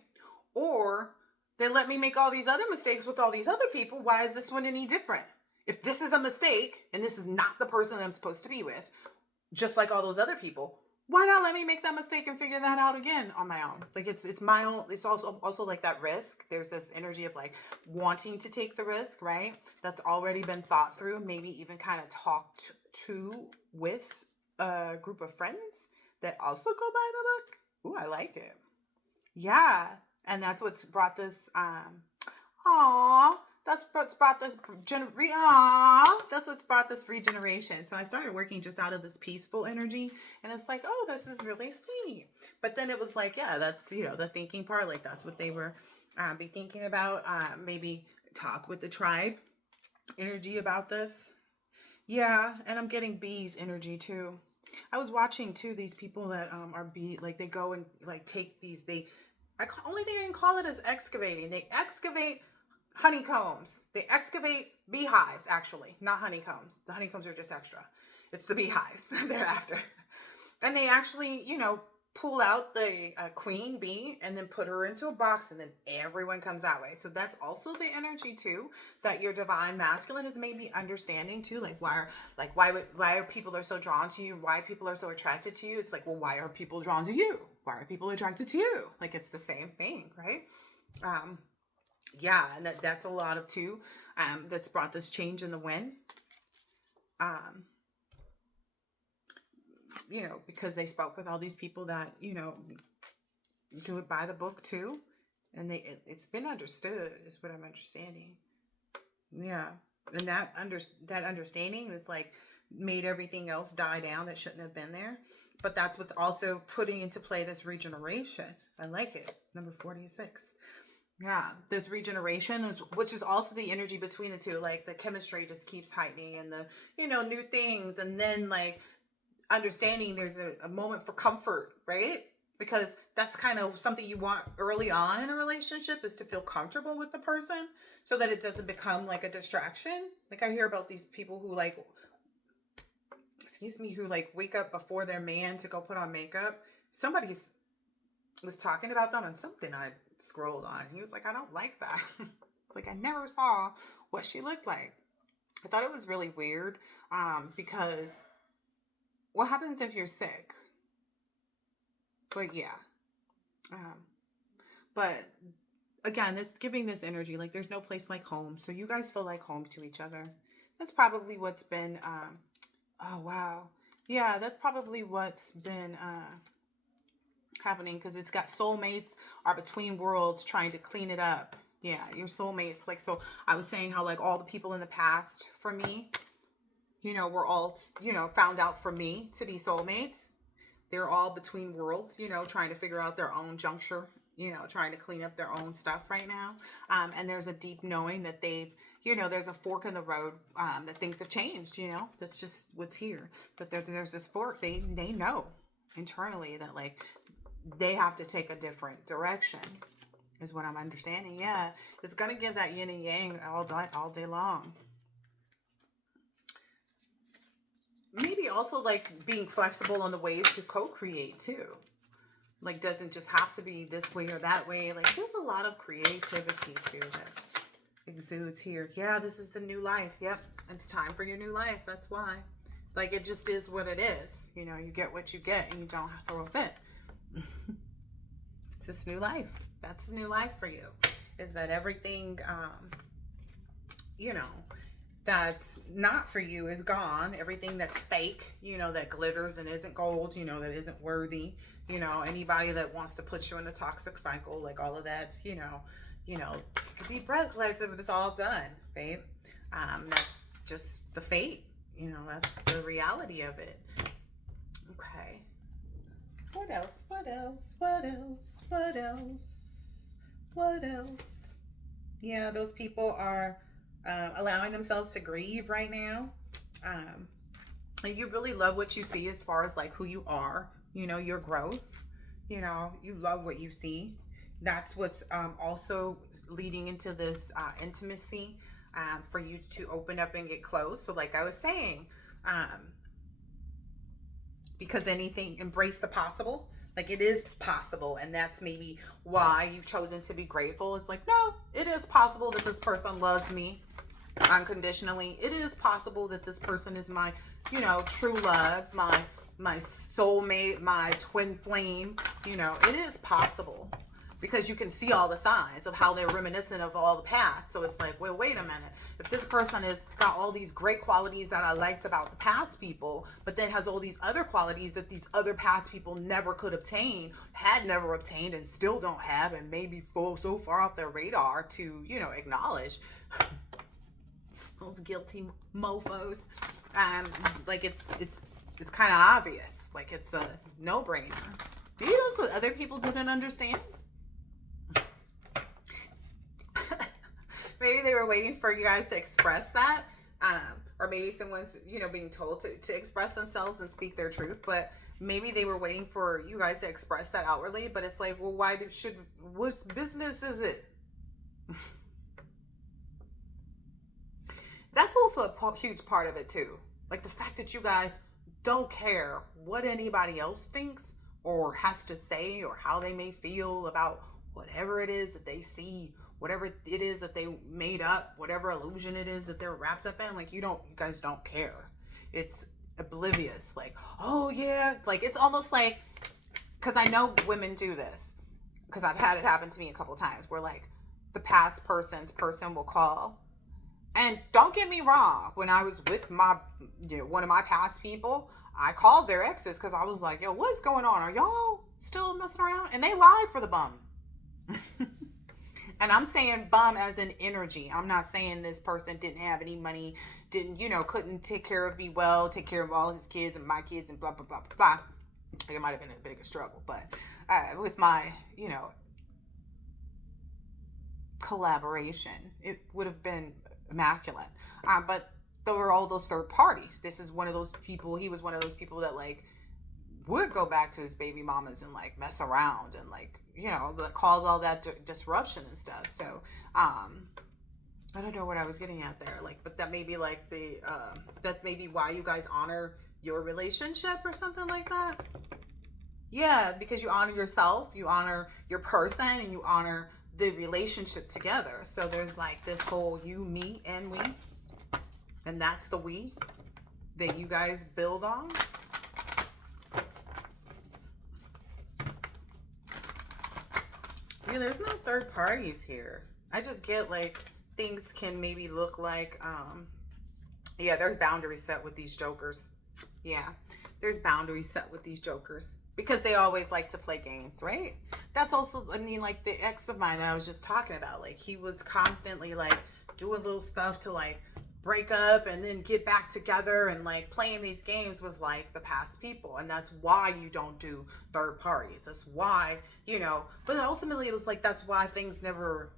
Or they let me make all these other mistakes with all these other people. Why is this one any different? If this is a mistake and this is not the person that I'm supposed to be with, just like all those other people, why not let me make that mistake and figure that out again on my own? Like it's my own. It's also like that risk. There's this energy of like wanting to take the risk, right? That's already been thought through, maybe even kind of talked to with a group of friends that also go by the book. Ooh, I like it. Yeah, and that's what's brought this. That's what's brought this that's what's brought this regeneration. So I started working just out of this peaceful energy, and it's like, oh, this is really sweet. But then it was like, yeah, that's the thinking part. Like that's what they were be thinking about. Maybe talk with the tribe energy about this. Yeah, and I'm getting bees energy too. I was watching too these people that are like they go and like take these only thing I can call it is excavating. They excavate honeycombs. They excavate beehives, actually, not honeycombs. The honeycombs are just extra. It's the beehives thereafter. And they actually, pull out the queen bee and then put her into a box, and then everyone comes that way. So that's also the energy too that your divine masculine is maybe understanding too. Like why are people are so drawn to you? Why people are so attracted to you? It's like, well, why are people drawn to you? Why are people attracted to you? Like it's the same thing, right? Yeah, and that's a lot of too. That's brought this change in the wind. Because they spoke with all these people that, do it by the book too. And it's been understood is what I'm understanding. Yeah. And that understanding is like made everything else die down that shouldn't have been there. But that's what's also putting into play this regeneration. I like it. Number 46. Yeah, this regeneration, which is also the energy between the two. Like the chemistry just keeps heightening, and the, new things. And then like understanding there's a moment for comfort, right? Because that's kind of something you want early on in a relationship, is to feel comfortable with the person so that it doesn't become like a distraction. Like I hear about these people who who wake up before their man to go put on makeup. Somebody was talking about that on something I scrolled on. He was like, I don't like that. It's like, I never saw what she looked like. I thought it was really weird because what happens if you're sick? But yeah. But again, it's giving this energy. Like there's no place like home. So you guys feel like home to each other. That's probably what's been, oh, wow. Yeah, that's probably what's been happening, because it's got soulmates are between worlds trying to clean it up. Yeah, your soulmates. Like, so I was saying how like all the people in the past for me, were all, found out for me to be soulmates. They're all between worlds, you know, trying to figure out their own juncture, you know, trying to clean up their own stuff right now. And there's a deep knowing that they've, you know, there's a fork in the road, that things have changed, you know, that's just what's here. But there's this fork, they know internally that like they have to take a different direction, is what I'm understanding. Yeah, it's going to give that yin and yang all day long. Maybe also like being flexible on the ways to co-create too. Like, doesn't just have to be this way or that way. Like, there's a lot of creativity too that exudes here. Yeah, this is the new life. Yep, it's time for your new life. That's why. Like, it just is what it is. You know, you get what you get and you don't have to throw a fit. It's this new life. That's the new life for you. Is that everything, you know, that's not for you is gone. Everything that's fake, you know, that glitters and isn't gold, you know, that isn't worthy, you know, anybody that wants to put you in a toxic cycle, like all of that's, you know, deep breath, like it's all done, babe. That's just the fate, you know, that's the reality of it. Okay. What else? What else? What else? What else? What else? Yeah, those people are allowing themselves to grieve right now. And you really love what you see as far as like who you are, you know, your growth, you know, you love what you see. That's what's also leading into this intimacy for you to open up and get close. So like I was saying, because anything, embrace the possible. Like, it is possible, and that's maybe why you've chosen to be grateful. It's like, no, it is possible that this person loves me unconditionally. It is possible that this person is my, you know, true love, my soulmate, my twin flame. You know, it is possible because you can see all the signs of how they're reminiscent of all the past. So it's like, well, wait a minute. If this person has got all these great qualities that I liked about the past people, but then has all these other qualities that these other past people never could obtain, had never obtained, and still don't have, and maybe so far off their radar to, you know, acknowledge those guilty mofos. Like it's kind of obvious. Like, it's a no-brainer. Maybe that's what other people didn't understand. Maybe they were waiting for you guys to express that, or maybe someone's, you know, being told to express themselves and speak their truth, but maybe they were waiting for you guys to express that outwardly. But it's like, well, what business is it? That's also a huge part of it too. Like, the fact that you guys don't care what anybody else thinks or has to say, or how they may feel about whatever it is that they see, whatever it is that they made up, whatever illusion it is that they're wrapped up in. Like, you guys don't care. It's oblivious. Like, oh yeah, like, it's almost like, because I know women do this, because I've had it happen to me a couple times, where like the past person will call. And don't get me wrong, when I was with my, you know, one of my past people, I called their exes because I was like, yo, what's going on? Are y'all still messing around? And they lied for the bum. And I'm saying bum as in energy. I'm not saying this person didn't have any money, didn't, you know, couldn't take care of me well, take care of all his kids and my kids and blah, blah, blah, blah, blah. It might have been a bigger struggle, but with my, you know, collaboration, it would have been immaculate. But there were all those third parties. This is one of those people. He was one of those people that like would go back to his baby mamas and like mess around and like, you know, that caused all that disruption and stuff. So I don't know what I was getting at there. Like, but that may be like the that may be why you guys honor your relationship or something like that. Yeah, because you honor yourself, you honor your person, and you honor the relationship together. So there's like this whole you, me, and we, and that's the we that you guys build on. Yeah, there's no third parties here. I just get like things can maybe look like yeah, there's boundaries set with these jokers. Yeah, there's boundaries set with these jokers because they always like to play games, right? That's also, I mean, like the ex of mine that I was just talking about, like he was constantly like doing little stuff to like break up and then get back together and like playing these games with like the past people. And that's why you don't do third parties. That's why, but ultimately it was like, that's why things never,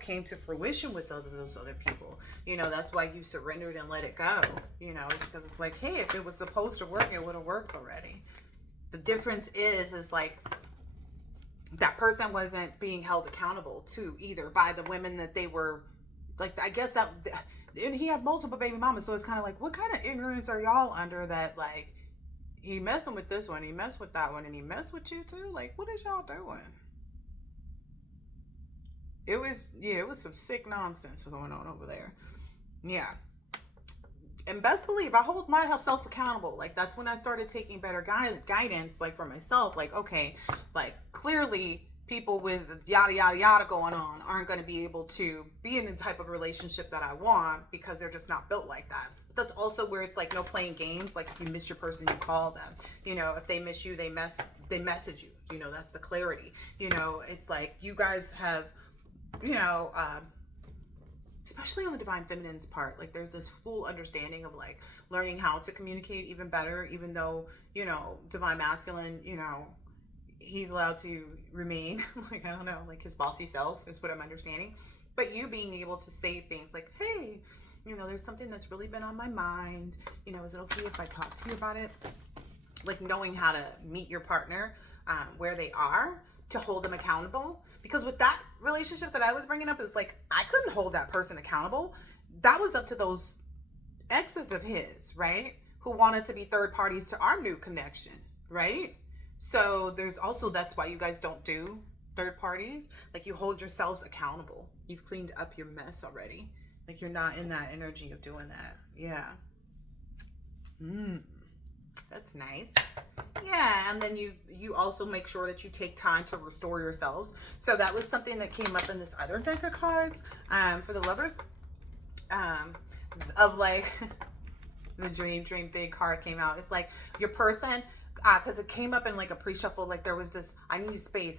came to fruition with those other people. That's why you surrendered and let it go. It's because it's like, hey, if it was supposed to work, it would have worked already. The difference is like, that person wasn't being held accountable to either by the women that they were, like, I guess that, and he had multiple baby mamas, so it's kind of like, what kind of ignorance are y'all under that, like, he messing with this one, he messed with that one, and he messed with you too? Like, what is y'all doing? It was some sick nonsense going on over there. Yeah. And best believe I hold myself accountable. Like, that's when I started taking better guidance, like, for myself. Like, okay, like, clearly people with yada, yada, yada going on aren't going to be able to be in the type of relationship that I want because they're just not built like that. But that's also where it's like, no playing games. Like, if you miss your person, you call them. If they miss you, they message you. That's the clarity. It's like, you guys have, especially on the Divine Feminine's part, like, there's this full understanding of like learning how to communicate even better, even though, Divine Masculine, he's allowed to remain like, I don't know, like his bossy self is what I'm understanding. But you being able to say things like, hey, there's something that's really been on my mind. Is it okay if I talk to you about it? Like, knowing how to meet your partner where they are, to hold them accountable. Because with that relationship that I was bringing up, is like, I couldn't hold that person accountable. That was up to those exes of his, right? Who wanted to be third parties to our new connection, right? So there's also, that's why you guys don't do third parties. Like, you hold yourselves accountable. You've cleaned up your mess already. Like, you're not in that energy of doing that. Yeah. That's nice. Yeah, and then you also make sure that you take time to restore yourselves. So that was something that came up in this other deck of cards for the lovers. Of like, the dream big card came out. It's like, your person, because it came up in like a pre-shuffle, like there was this, I need space,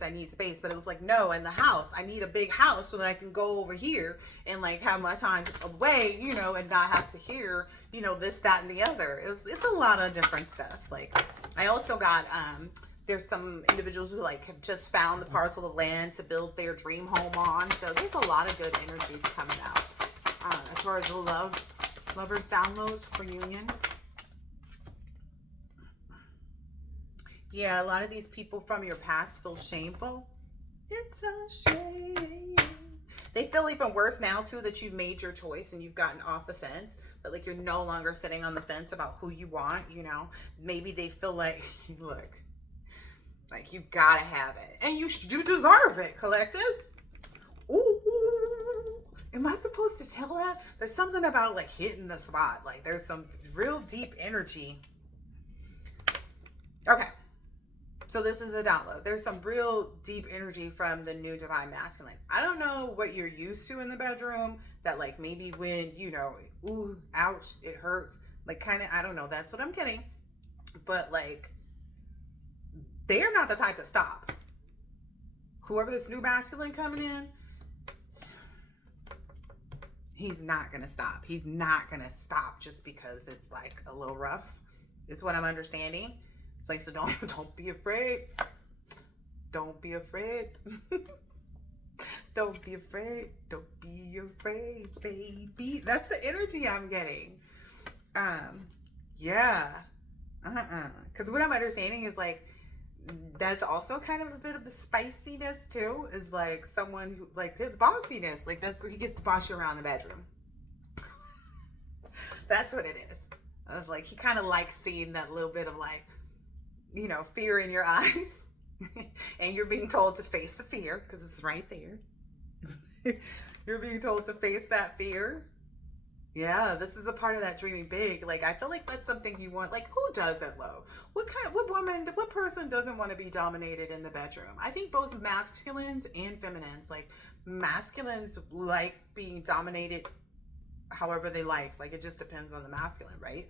but it was like, no, in the house, I need a big house so that I can go over here and like have my time away, and not have to hear, this, that, and the other. It's a lot of different stuff. Like, I also got, there's some individuals who like have just found the parcel of land to build their dream home on. So there's a lot of good energies coming out. As far as the lovers downloads for union. Yeah, a lot of these people from your past feel shameful. It's a shame. They feel even worse now, too, that you've made your choice and you've gotten off the fence. But, like, you're no longer sitting on the fence about who you want, Maybe they feel like, look, like, you gotta have it. And you deserve it, collective. Ooh. Am I supposed to tell that? There's something about, like, hitting the spot. Like, there's some real deep energy. Okay. So this is a download. There's some real deep energy from the new Divine Masculine. I don't know what you're used to in the bedroom, that like maybe when, ooh, ouch, it hurts. Like, kind of, I don't know. That's what I'm getting. But like, they're not the type to stop. Whoever this new masculine coming in, he's not going to stop. He's not going to stop just because it's like a little rough, is what I'm understanding. It's like, so don't be afraid. Don't be afraid. Don't be afraid. Don't be afraid, baby. That's the energy I'm getting. Yeah. Because what I'm understanding is like, that's also kind of a bit of the spiciness too, is like someone who, like his bossiness, like that's what he gets to boss you around the bedroom. That's what it is. I was like, he kind of likes seeing that little bit of like, fear in your eyes. And you're being told to face the fear because it's right there. You're being told to face that fear. Yeah, this is a part of that dreaming big. Like, I feel like that's something you want. Like, who doesn't, Lo? What person doesn't want to be dominated in the bedroom? I think both masculines and feminines, like, masculines like being dominated however they like. Like, it just depends on the masculine, right?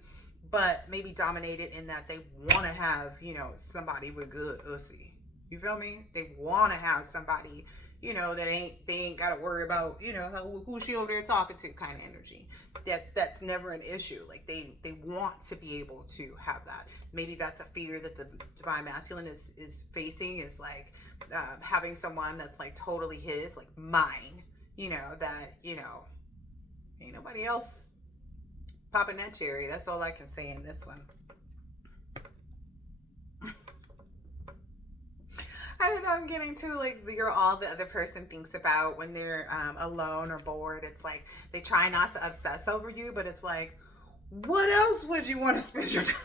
But maybe dominated in that they want to have, somebody with good ussy. You feel me? They want to have somebody, you know, they ain't got to worry about, you know, who she over there talking to kind of energy. That's never an issue. Like they want to be able to have that. Maybe that's a fear that the divine masculine is facing, is like having someone that's like totally his, like mine, you know, that, you know, ain't nobody else popping that cherry. That's all I can say in this one. I don't know, I'm getting to like you're all the other person thinks about when they're alone or bored. It's like they try not to obsess over you, but it's like, what else would you want to spend your time?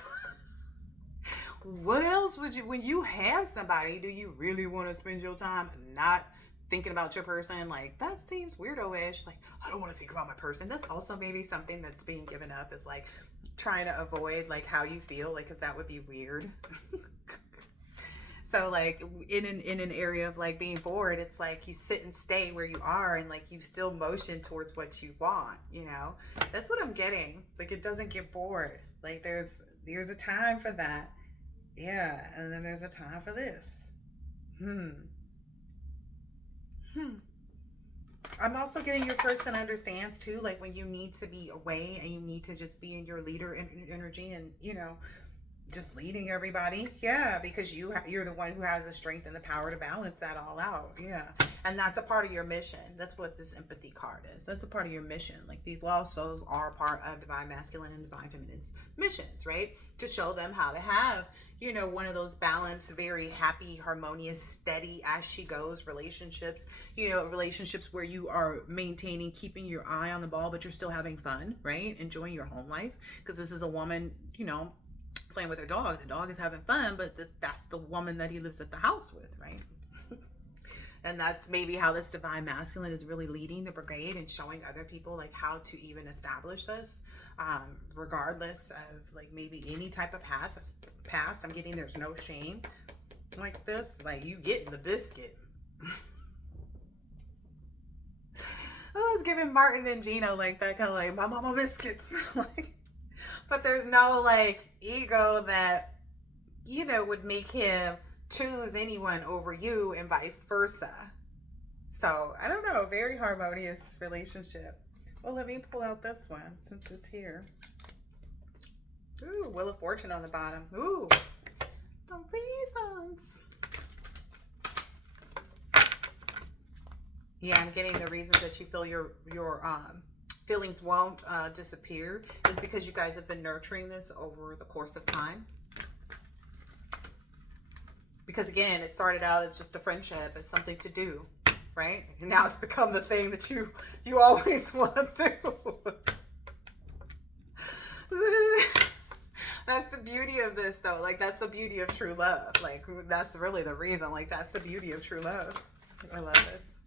What else would you, when you have somebody, do you really want to spend your time not thinking about your person? Like, that seems weirdo-ish. Like, I don't want to think about my person. That's also maybe something that's being given up, is like trying to avoid like how you feel, like, because that would be weird. So like in an area of like being bored, it's like you sit and stay where you are, and like you still motion towards what you want, you know? That's what I'm getting. Like, it doesn't get bored. Like there's a time for that. Yeah, and then there's a time for this. I'm also getting your person understands too, like when you need to be away and you need to just be in your leader energy, and you know, just leading everybody. Yeah, because you're the one who has the strength and the power to balance that all out. Yeah, and that's a part of your mission. That's what this empathy card is. That's a part of your mission. Like, these lost souls are part of divine masculine and divine feminine's missions, right? To show them how to have, you know, one of those balanced, very happy, harmonious, steady as she goes relationships, you know, relationships where you are maintaining, keeping your eye on the ball, but you're still having fun, right? Enjoying your home life. Because this is a woman, you know, playing with her dog. The dog is having fun, but that's the woman that he lives at the house with, right? And that's maybe how this divine masculine is really leading the brigade and showing other people like how to even establish this, regardless of like maybe any type of past. I'm getting there's no shame like this. Like, you getting the biscuit. I was giving Martin and Gino like that kind of like, my mama biscuits. Like, but there's no like ego that, you know, would make him choose anyone over you and vice versa. So I don't know, very harmonious relationship. Well, let me pull out this one since it's here. Ooh, Wheel of Fortune on the bottom. Ooh, the reasons. Yeah, I'm getting the reasons that you feel your feelings won't disappear is because you guys have been nurturing this over the course of time. Because again, it started out as just a friendship, as something to do, right? And now it's become the thing that you always want to do. That's the beauty of this, though. Like, that's the beauty of true love. Like, that's really the reason. Like, that's the beauty of true love. I love this.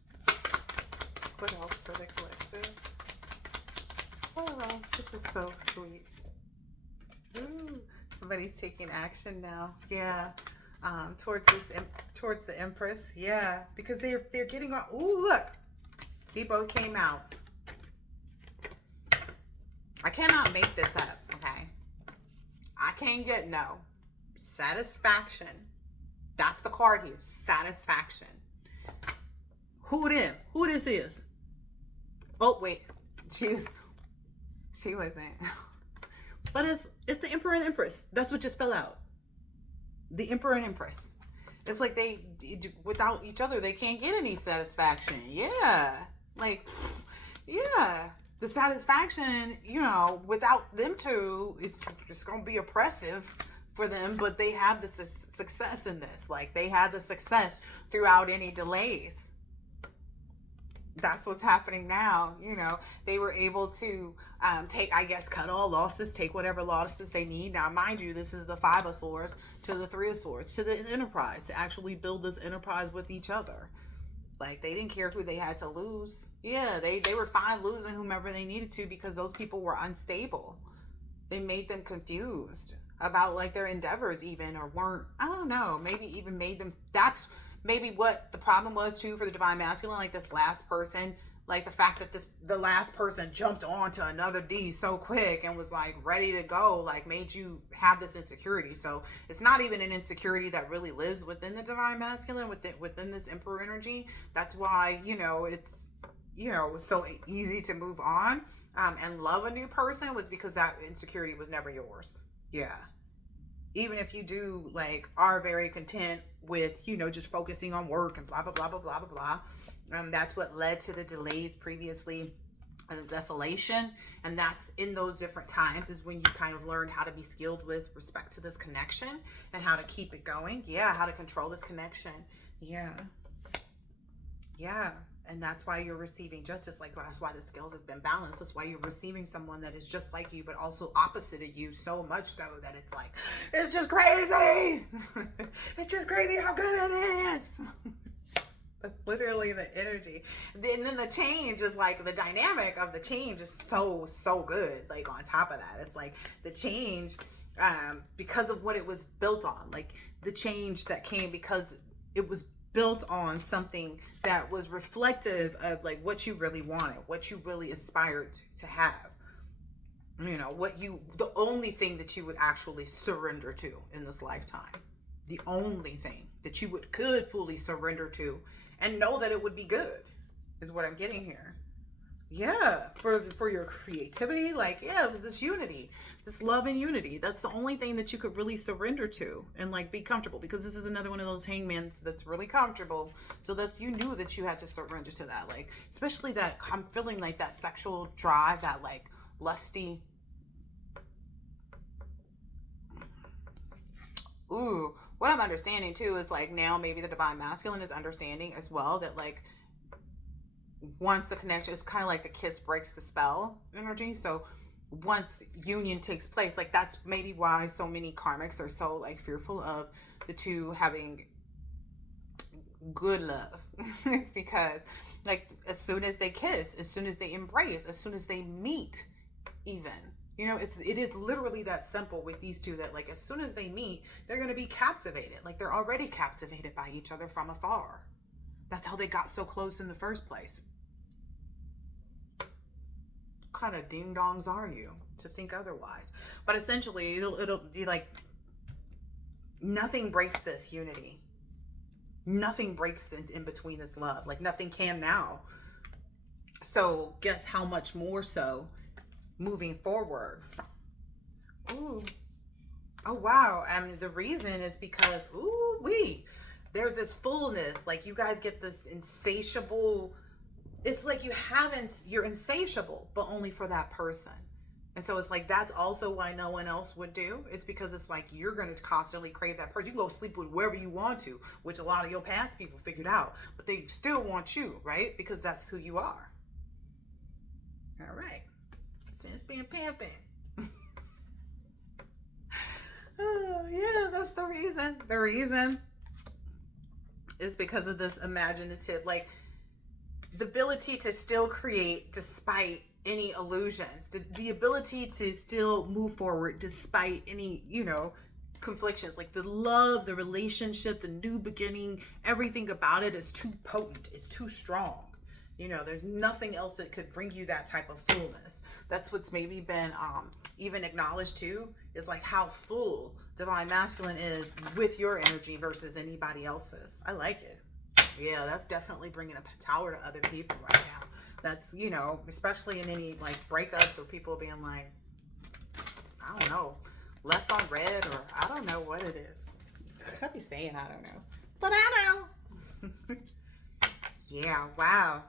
What else for the collective? Oh, this is so sweet. Ooh, somebody's taking action now. Yeah. Towards the Empress. Yeah, because they're getting on. Ooh, look, they both came out. I cannot make this up. Okay, I can't get no satisfaction. That's the card here. Satisfaction. Who them? Who this is? Oh wait, she wasn't. But it's the Emperor and Empress. That's what just fell out. The Emperor and Empress. It's like they, without each other, they can't get any satisfaction. Yeah. Like, yeah. The satisfaction, you know, without them two, it's just going to be oppressive for them. But they have the success in this. Like, they had the success throughout any delays. That's what's happening now. You know, they were able to take, I guess, cut all losses, take whatever losses they need. Now, mind you, this is the Five of Swords to the Three of Swords to the Enterprise, to actually build this enterprise with each other. Like, they didn't care who they had to lose. Yeah, they were fine losing whomever they needed to, because those people were unstable. They made them confused about like their endeavors even, or weren't, I don't know, maybe even made them, that's maybe what the problem was too for the divine masculine. Like, this last person Like the fact that the last person jumped on to another D so quick and was like ready to go, like made you have this insecurity. So it's not even an insecurity that really lives within the divine masculine, within this emperor energy. That's why, it's, so easy to move on and love a new person, was because that insecurity was never yours. Yeah. Even if you do like are very content with, just focusing on work and blah, blah, blah, blah, blah, blah, blah. That's what led to the delays previously and the desolation. And that's in those different times is when you kind of learned how to be skilled with respect to this connection and how to keep it going. Yeah. How to control this connection. Yeah. Yeah. And that's why you're receiving justice. Like, that's why the scales have been balanced. That's why you're receiving someone that is just like you, but also opposite of you, so much so that it's like, it's just crazy. It's just crazy how good it is. That's literally the energy. And then the change is like, the dynamic of the change is so, so good. Like, on top of that, it's like the change, because of what it was built on, like the change that came because it was built on something that was reflective of like what you really wanted, what you really aspired to have, the only thing that you would actually surrender to in this lifetime, the only thing that you could fully surrender to and know that it would be good is what I'm getting here. Yeah, for your creativity, like, yeah, it was this unity, this love and unity. That's the only thing that you could really surrender to and like be comfortable, because this is another one of those hangmans that's really comfortable. So you knew that you had to surrender to that, like, especially that I'm feeling like that sexual drive, that like lusty. Ooh, what I'm understanding too is like now maybe the divine masculine is understanding as well that like, once the connection is kind of like the kiss breaks the spell energy. So once union takes place, like that's maybe why so many karmics are so like fearful of the two having good love. It's because like as soon as they kiss, as soon as they embrace, as soon as they meet, even, it is literally that simple with these two, that like as soon as they meet, they're going to be captivated. Like they're already captivated by each other from afar. That's how they got so close in the first place. What kind of ding dongs are you to think otherwise? But essentially, it'll be like, nothing breaks this unity. Nothing breaks in between this love. Like nothing can now. So guess how much more so moving forward. Ooh. Oh, wow. And the reason is because, there's this fullness. Like you guys get this insatiable, it's like you're insatiable, but only for that person. And so it's like, that's also why no one else would do. It's because it's like, you're going to constantly crave that person. You can go sleep with whoever you want to, which a lot of your past people figured out, but they still want you, right? Because that's who you are. All right. Since being pimping. Oh, yeah, that's the reason. The reason is because of this imaginative, like the ability to still create despite any illusions, the ability to still move forward despite any, conflictions. Like the love, the relationship, the new beginning, everything about it is too potent, it's too strong. There's nothing else that could bring you that type of fullness. That's what's maybe been even acknowledged too, is like how full divine masculine is with your energy versus anybody else's. I like it. Yeah, that's definitely bringing a tower to other people right now. That's, especially in any like breakups or people being like, I don't know, left on red, or I don't know what it is. I be saying I don't know, but I know. Yeah, wow.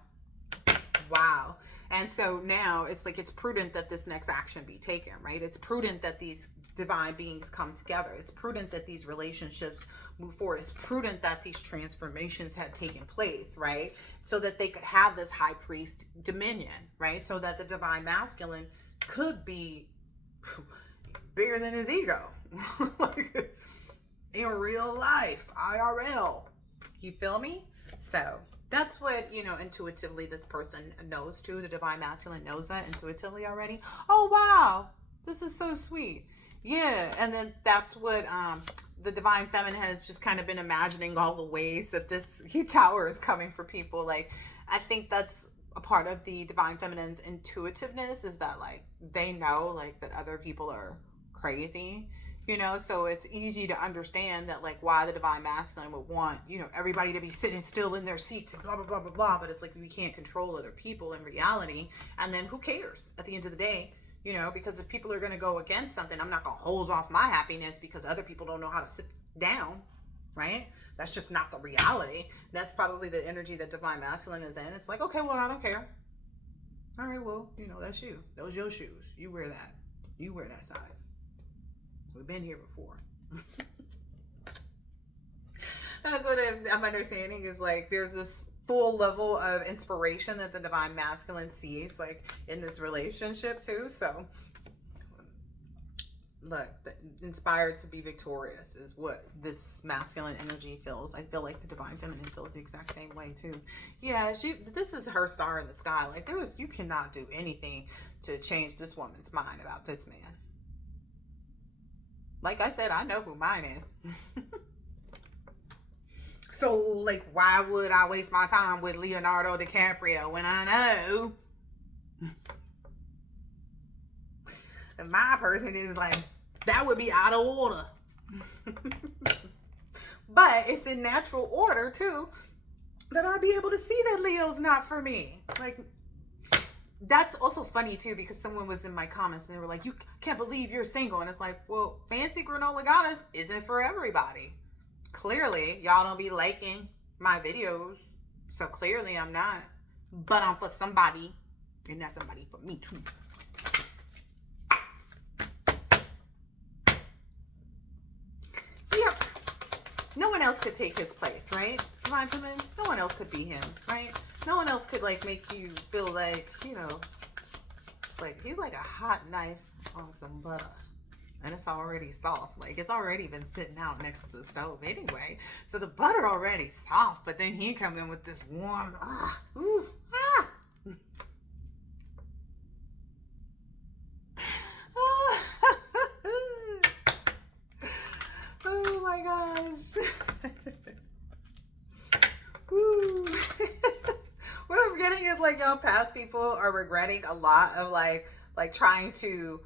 Wow. And so now it's like, it's prudent that this next action be taken, right? It's prudent that these divine beings come together. It's prudent that these relationships move forward. It's prudent that these transformations had taken place, right? So that they could have this high priest dominion, right? So that the divine masculine could be bigger than his ego. Like, in real life, IRL. You feel me? So that's what, intuitively this person knows too. The divine masculine knows that intuitively already. Oh, wow. This is so sweet. Yeah. And then that's what the divine feminine has just kind of been imagining all the ways that this tower is coming for people. Like, I think that's a part of the divine feminine's intuitiveness is that like they know like that other people are crazy, you know, so it's easy to understand that like why the divine masculine would want, you know, everybody to be sitting still in their seats and blah blah blah blah blah. But it's like we can't control other people in reality, and then who cares at the end of the day, you know, because if people are going to go against something, I'm not going to hold off my happiness because other people don't know how to sit down, right? That's just not the reality. That's probably the energy that divine masculine is in. It's like, okay, well, I don't care. All right, well, you know, that's you. Those your shoes. You wear that. You wear that size. We've been here before. That's what I'm understanding is like there's this full level of inspiration that the divine masculine sees like in this relationship too. So look, inspired to be victorious is what this masculine energy feels. I feel like the divine feminine feels the exact same way too. Yeah, this is her star in the sky. Like you cannot do anything to change this woman's mind about this man. Like I said, I know who mine is. So like why would I waste my time with Leonardo DiCaprio when I know my person is like, that would be out of order. But it's in natural order too that I'll be able to see that Leo's not for me. Like, that's also funny too, because someone was in my comments and they were like, you can't believe you're single. And it's like, well, fancy granola goddess isn't for everybody. Clearly, y'all don't be liking my videos. So clearly I'm not. But I'm for somebody. And that's somebody for me too. Yep. No one else could take his place, right? Divine feminine, no one else could be him, right? No one else could like make you feel like, you know, like he's like a hot knife on some butter. And it's already soft. Like it's already been sitting out next to the stove anyway. So the butter already soft, but then he come in with this warm, oh my gosh. What I'm getting is like y'all past people are regretting a lot of like trying to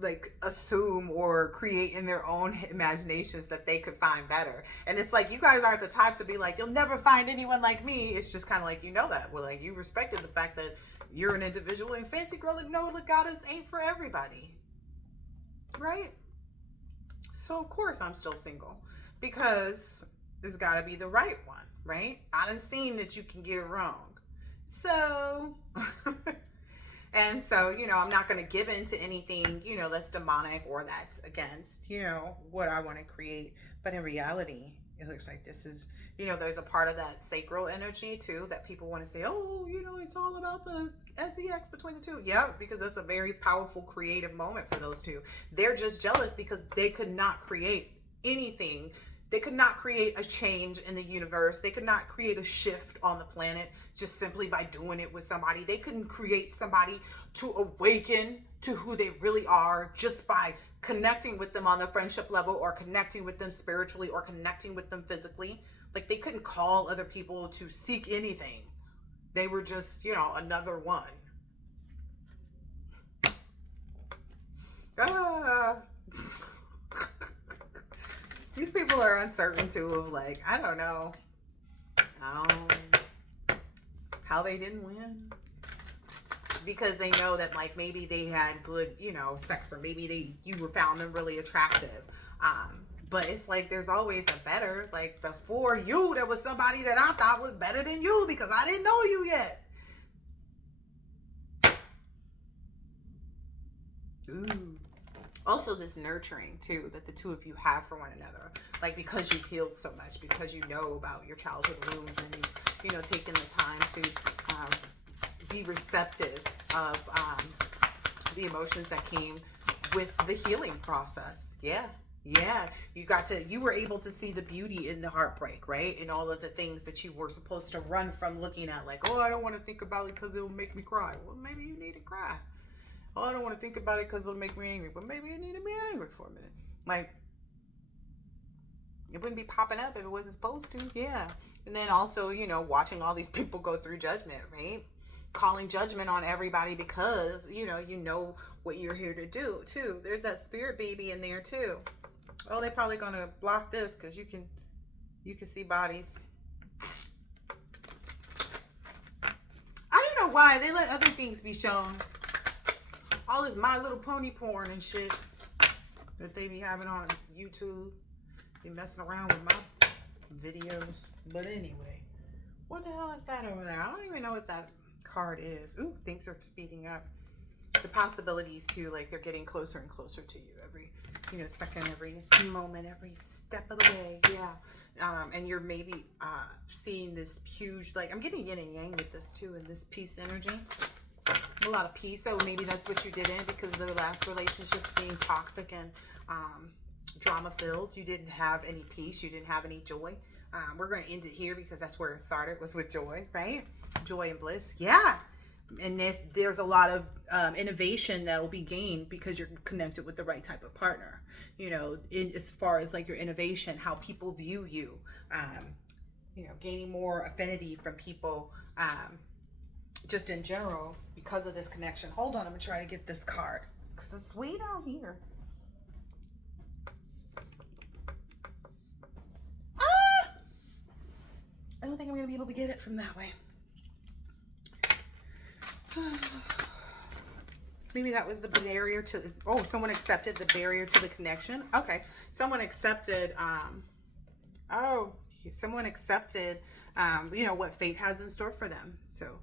like assume or create in their own imaginations that they could find better. And it's like you guys aren't the type to be like, you'll never find anyone like me. It's just kind of like, you know, that well, like you respected the fact that you're an individual, and fancy girl like no, the goddess ain't for everybody, right? So of course I'm still single because it's got to be the right one, right? I done seen that you can get it wrong. So and so, you know, I'm not going to give in to anything, you know, that's demonic or that's against, you know, what I want to create. But in reality, it looks like this is, you know, there's a part of that sacral energy too that people want to say, oh, you know, it's all about the sex between the two. Yeah, because that's a very powerful creative moment for those two. They're just jealous because they could not create anything. They could not create a change in the universe. They could not create a shift on the planet just simply by doing it with somebody. They couldn't create somebody to awaken to who they really are just by connecting with them on the friendship level or connecting with them spiritually or connecting with them physically. Like they couldn't call other people to seek anything. They were just, you know, another one. These people are uncertain too of like, I don't know how they didn't win. Because they know that like maybe they had good, you know, sex, or maybe you found them really attractive. But it's like there's always a better. Like before you, there was somebody that I thought was better than you because I didn't know you yet. Ooh. Also this nurturing too that the two of you have for one another, like because you've healed so much, because you know about your childhood wounds, and you know taking the time to be receptive of the emotions that came with the healing process. Yeah, you were able to see the beauty in the heartbreak, right? And all of the things that you were supposed to run from looking at, like, oh, I don't want to think about it because it will make me cry. Well, maybe you need to cry. Oh, I don't want to think about it because it'll make me angry. But maybe you need to be angry for a minute. Like, it wouldn't be popping up if it wasn't supposed to. Yeah. And then also, you know, watching all these people go through judgment, right? calling judgment on everybody because, you know what you're here to do too. There's that spirit baby in there too. Oh, they're probably going to block this because you can see bodies. I don't know why they let other things be shown. All this My Little Pony porn and shit that they be having on YouTube. Be messing around with my videos. But anyway, what the hell is that over there? I don't even know what that card is. Ooh, things are speeding up. The possibilities too, like they're getting closer and closer to you every, second, every moment, every step of the way. Yeah. And you're maybe seeing this huge, like I'm getting yin and yang with this too, and this peace energy. A lot of peace. So maybe that's what you did in, because the last relationship being toxic and drama filled. You didn't have any peace. You didn't have any joy. We're going to end it here because that's where it started, was with joy, right? Joy and bliss. Yeah. And there's a lot of innovation that will be gained because you're connected with the right type of partner. As far as like your innovation, how people view you, gaining more affinity from people, just in general because of this connection. Hold on, I'm gonna try to get this card because it's way down here. I don't think I'm gonna be able to get it from that way. Maybe that was the barrier to, someone accepted the barrier to the connection. Okay, someone accepted, someone accepted, what fate has in store for them. So,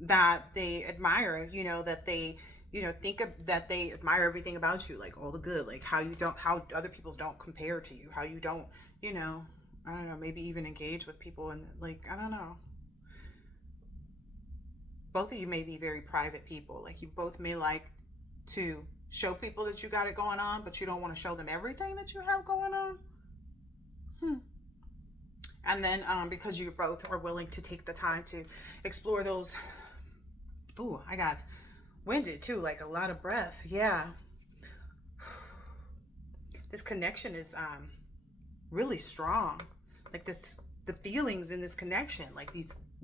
that they admire, that they, that they admire everything about you, like all the good, like how other people don't compare to you, how you don't, I don't know, maybe even engage with people and like, I don't know. Both of you may be very private people. Like you both may like to show people that you got it going on, but you don't want to show them everything that you have going on. And then because you both are willing to take the time to explore those. Ooh, I got winded too, like a lot of breath. Yeah. This connection is really strong. Like the feelings in this connection,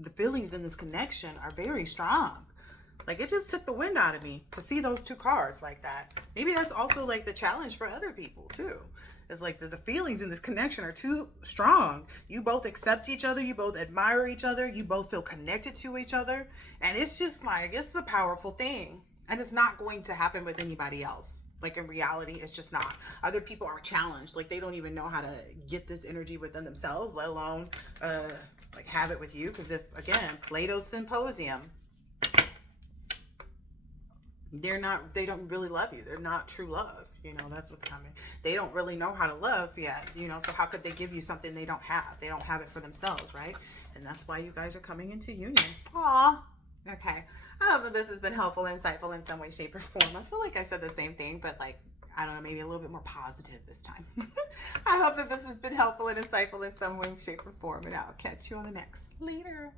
the feelings in this connection are very strong. Like it just took the wind out of me to see those two cards like that. Maybe that's also like the challenge for other people too. It's like the feelings in this connection are too strong. You both accept each other. You both admire each other. You both feel connected to each other. And it's just like, it's a powerful thing. And it's not going to happen with anybody else. Like in reality, it's just not. Other people are challenged. Like they don't even know how to get this energy within themselves, let alone like have it with you. Because if, again, Plato's Symposium, they don't really love you. They're not true love. That's what's coming. They don't really know how to love yet, so how could they give you something they don't have? They don't have it for themselves, right? And that's why you guys are coming into union. Aw. Okay. I hope that this has been helpful, insightful in some way, shape, or form. I feel like I said the same thing, but like, I don't know, maybe a little bit more positive this time. I hope that this has been helpful and insightful in some way, shape, or form, and I'll catch you on the next. Later.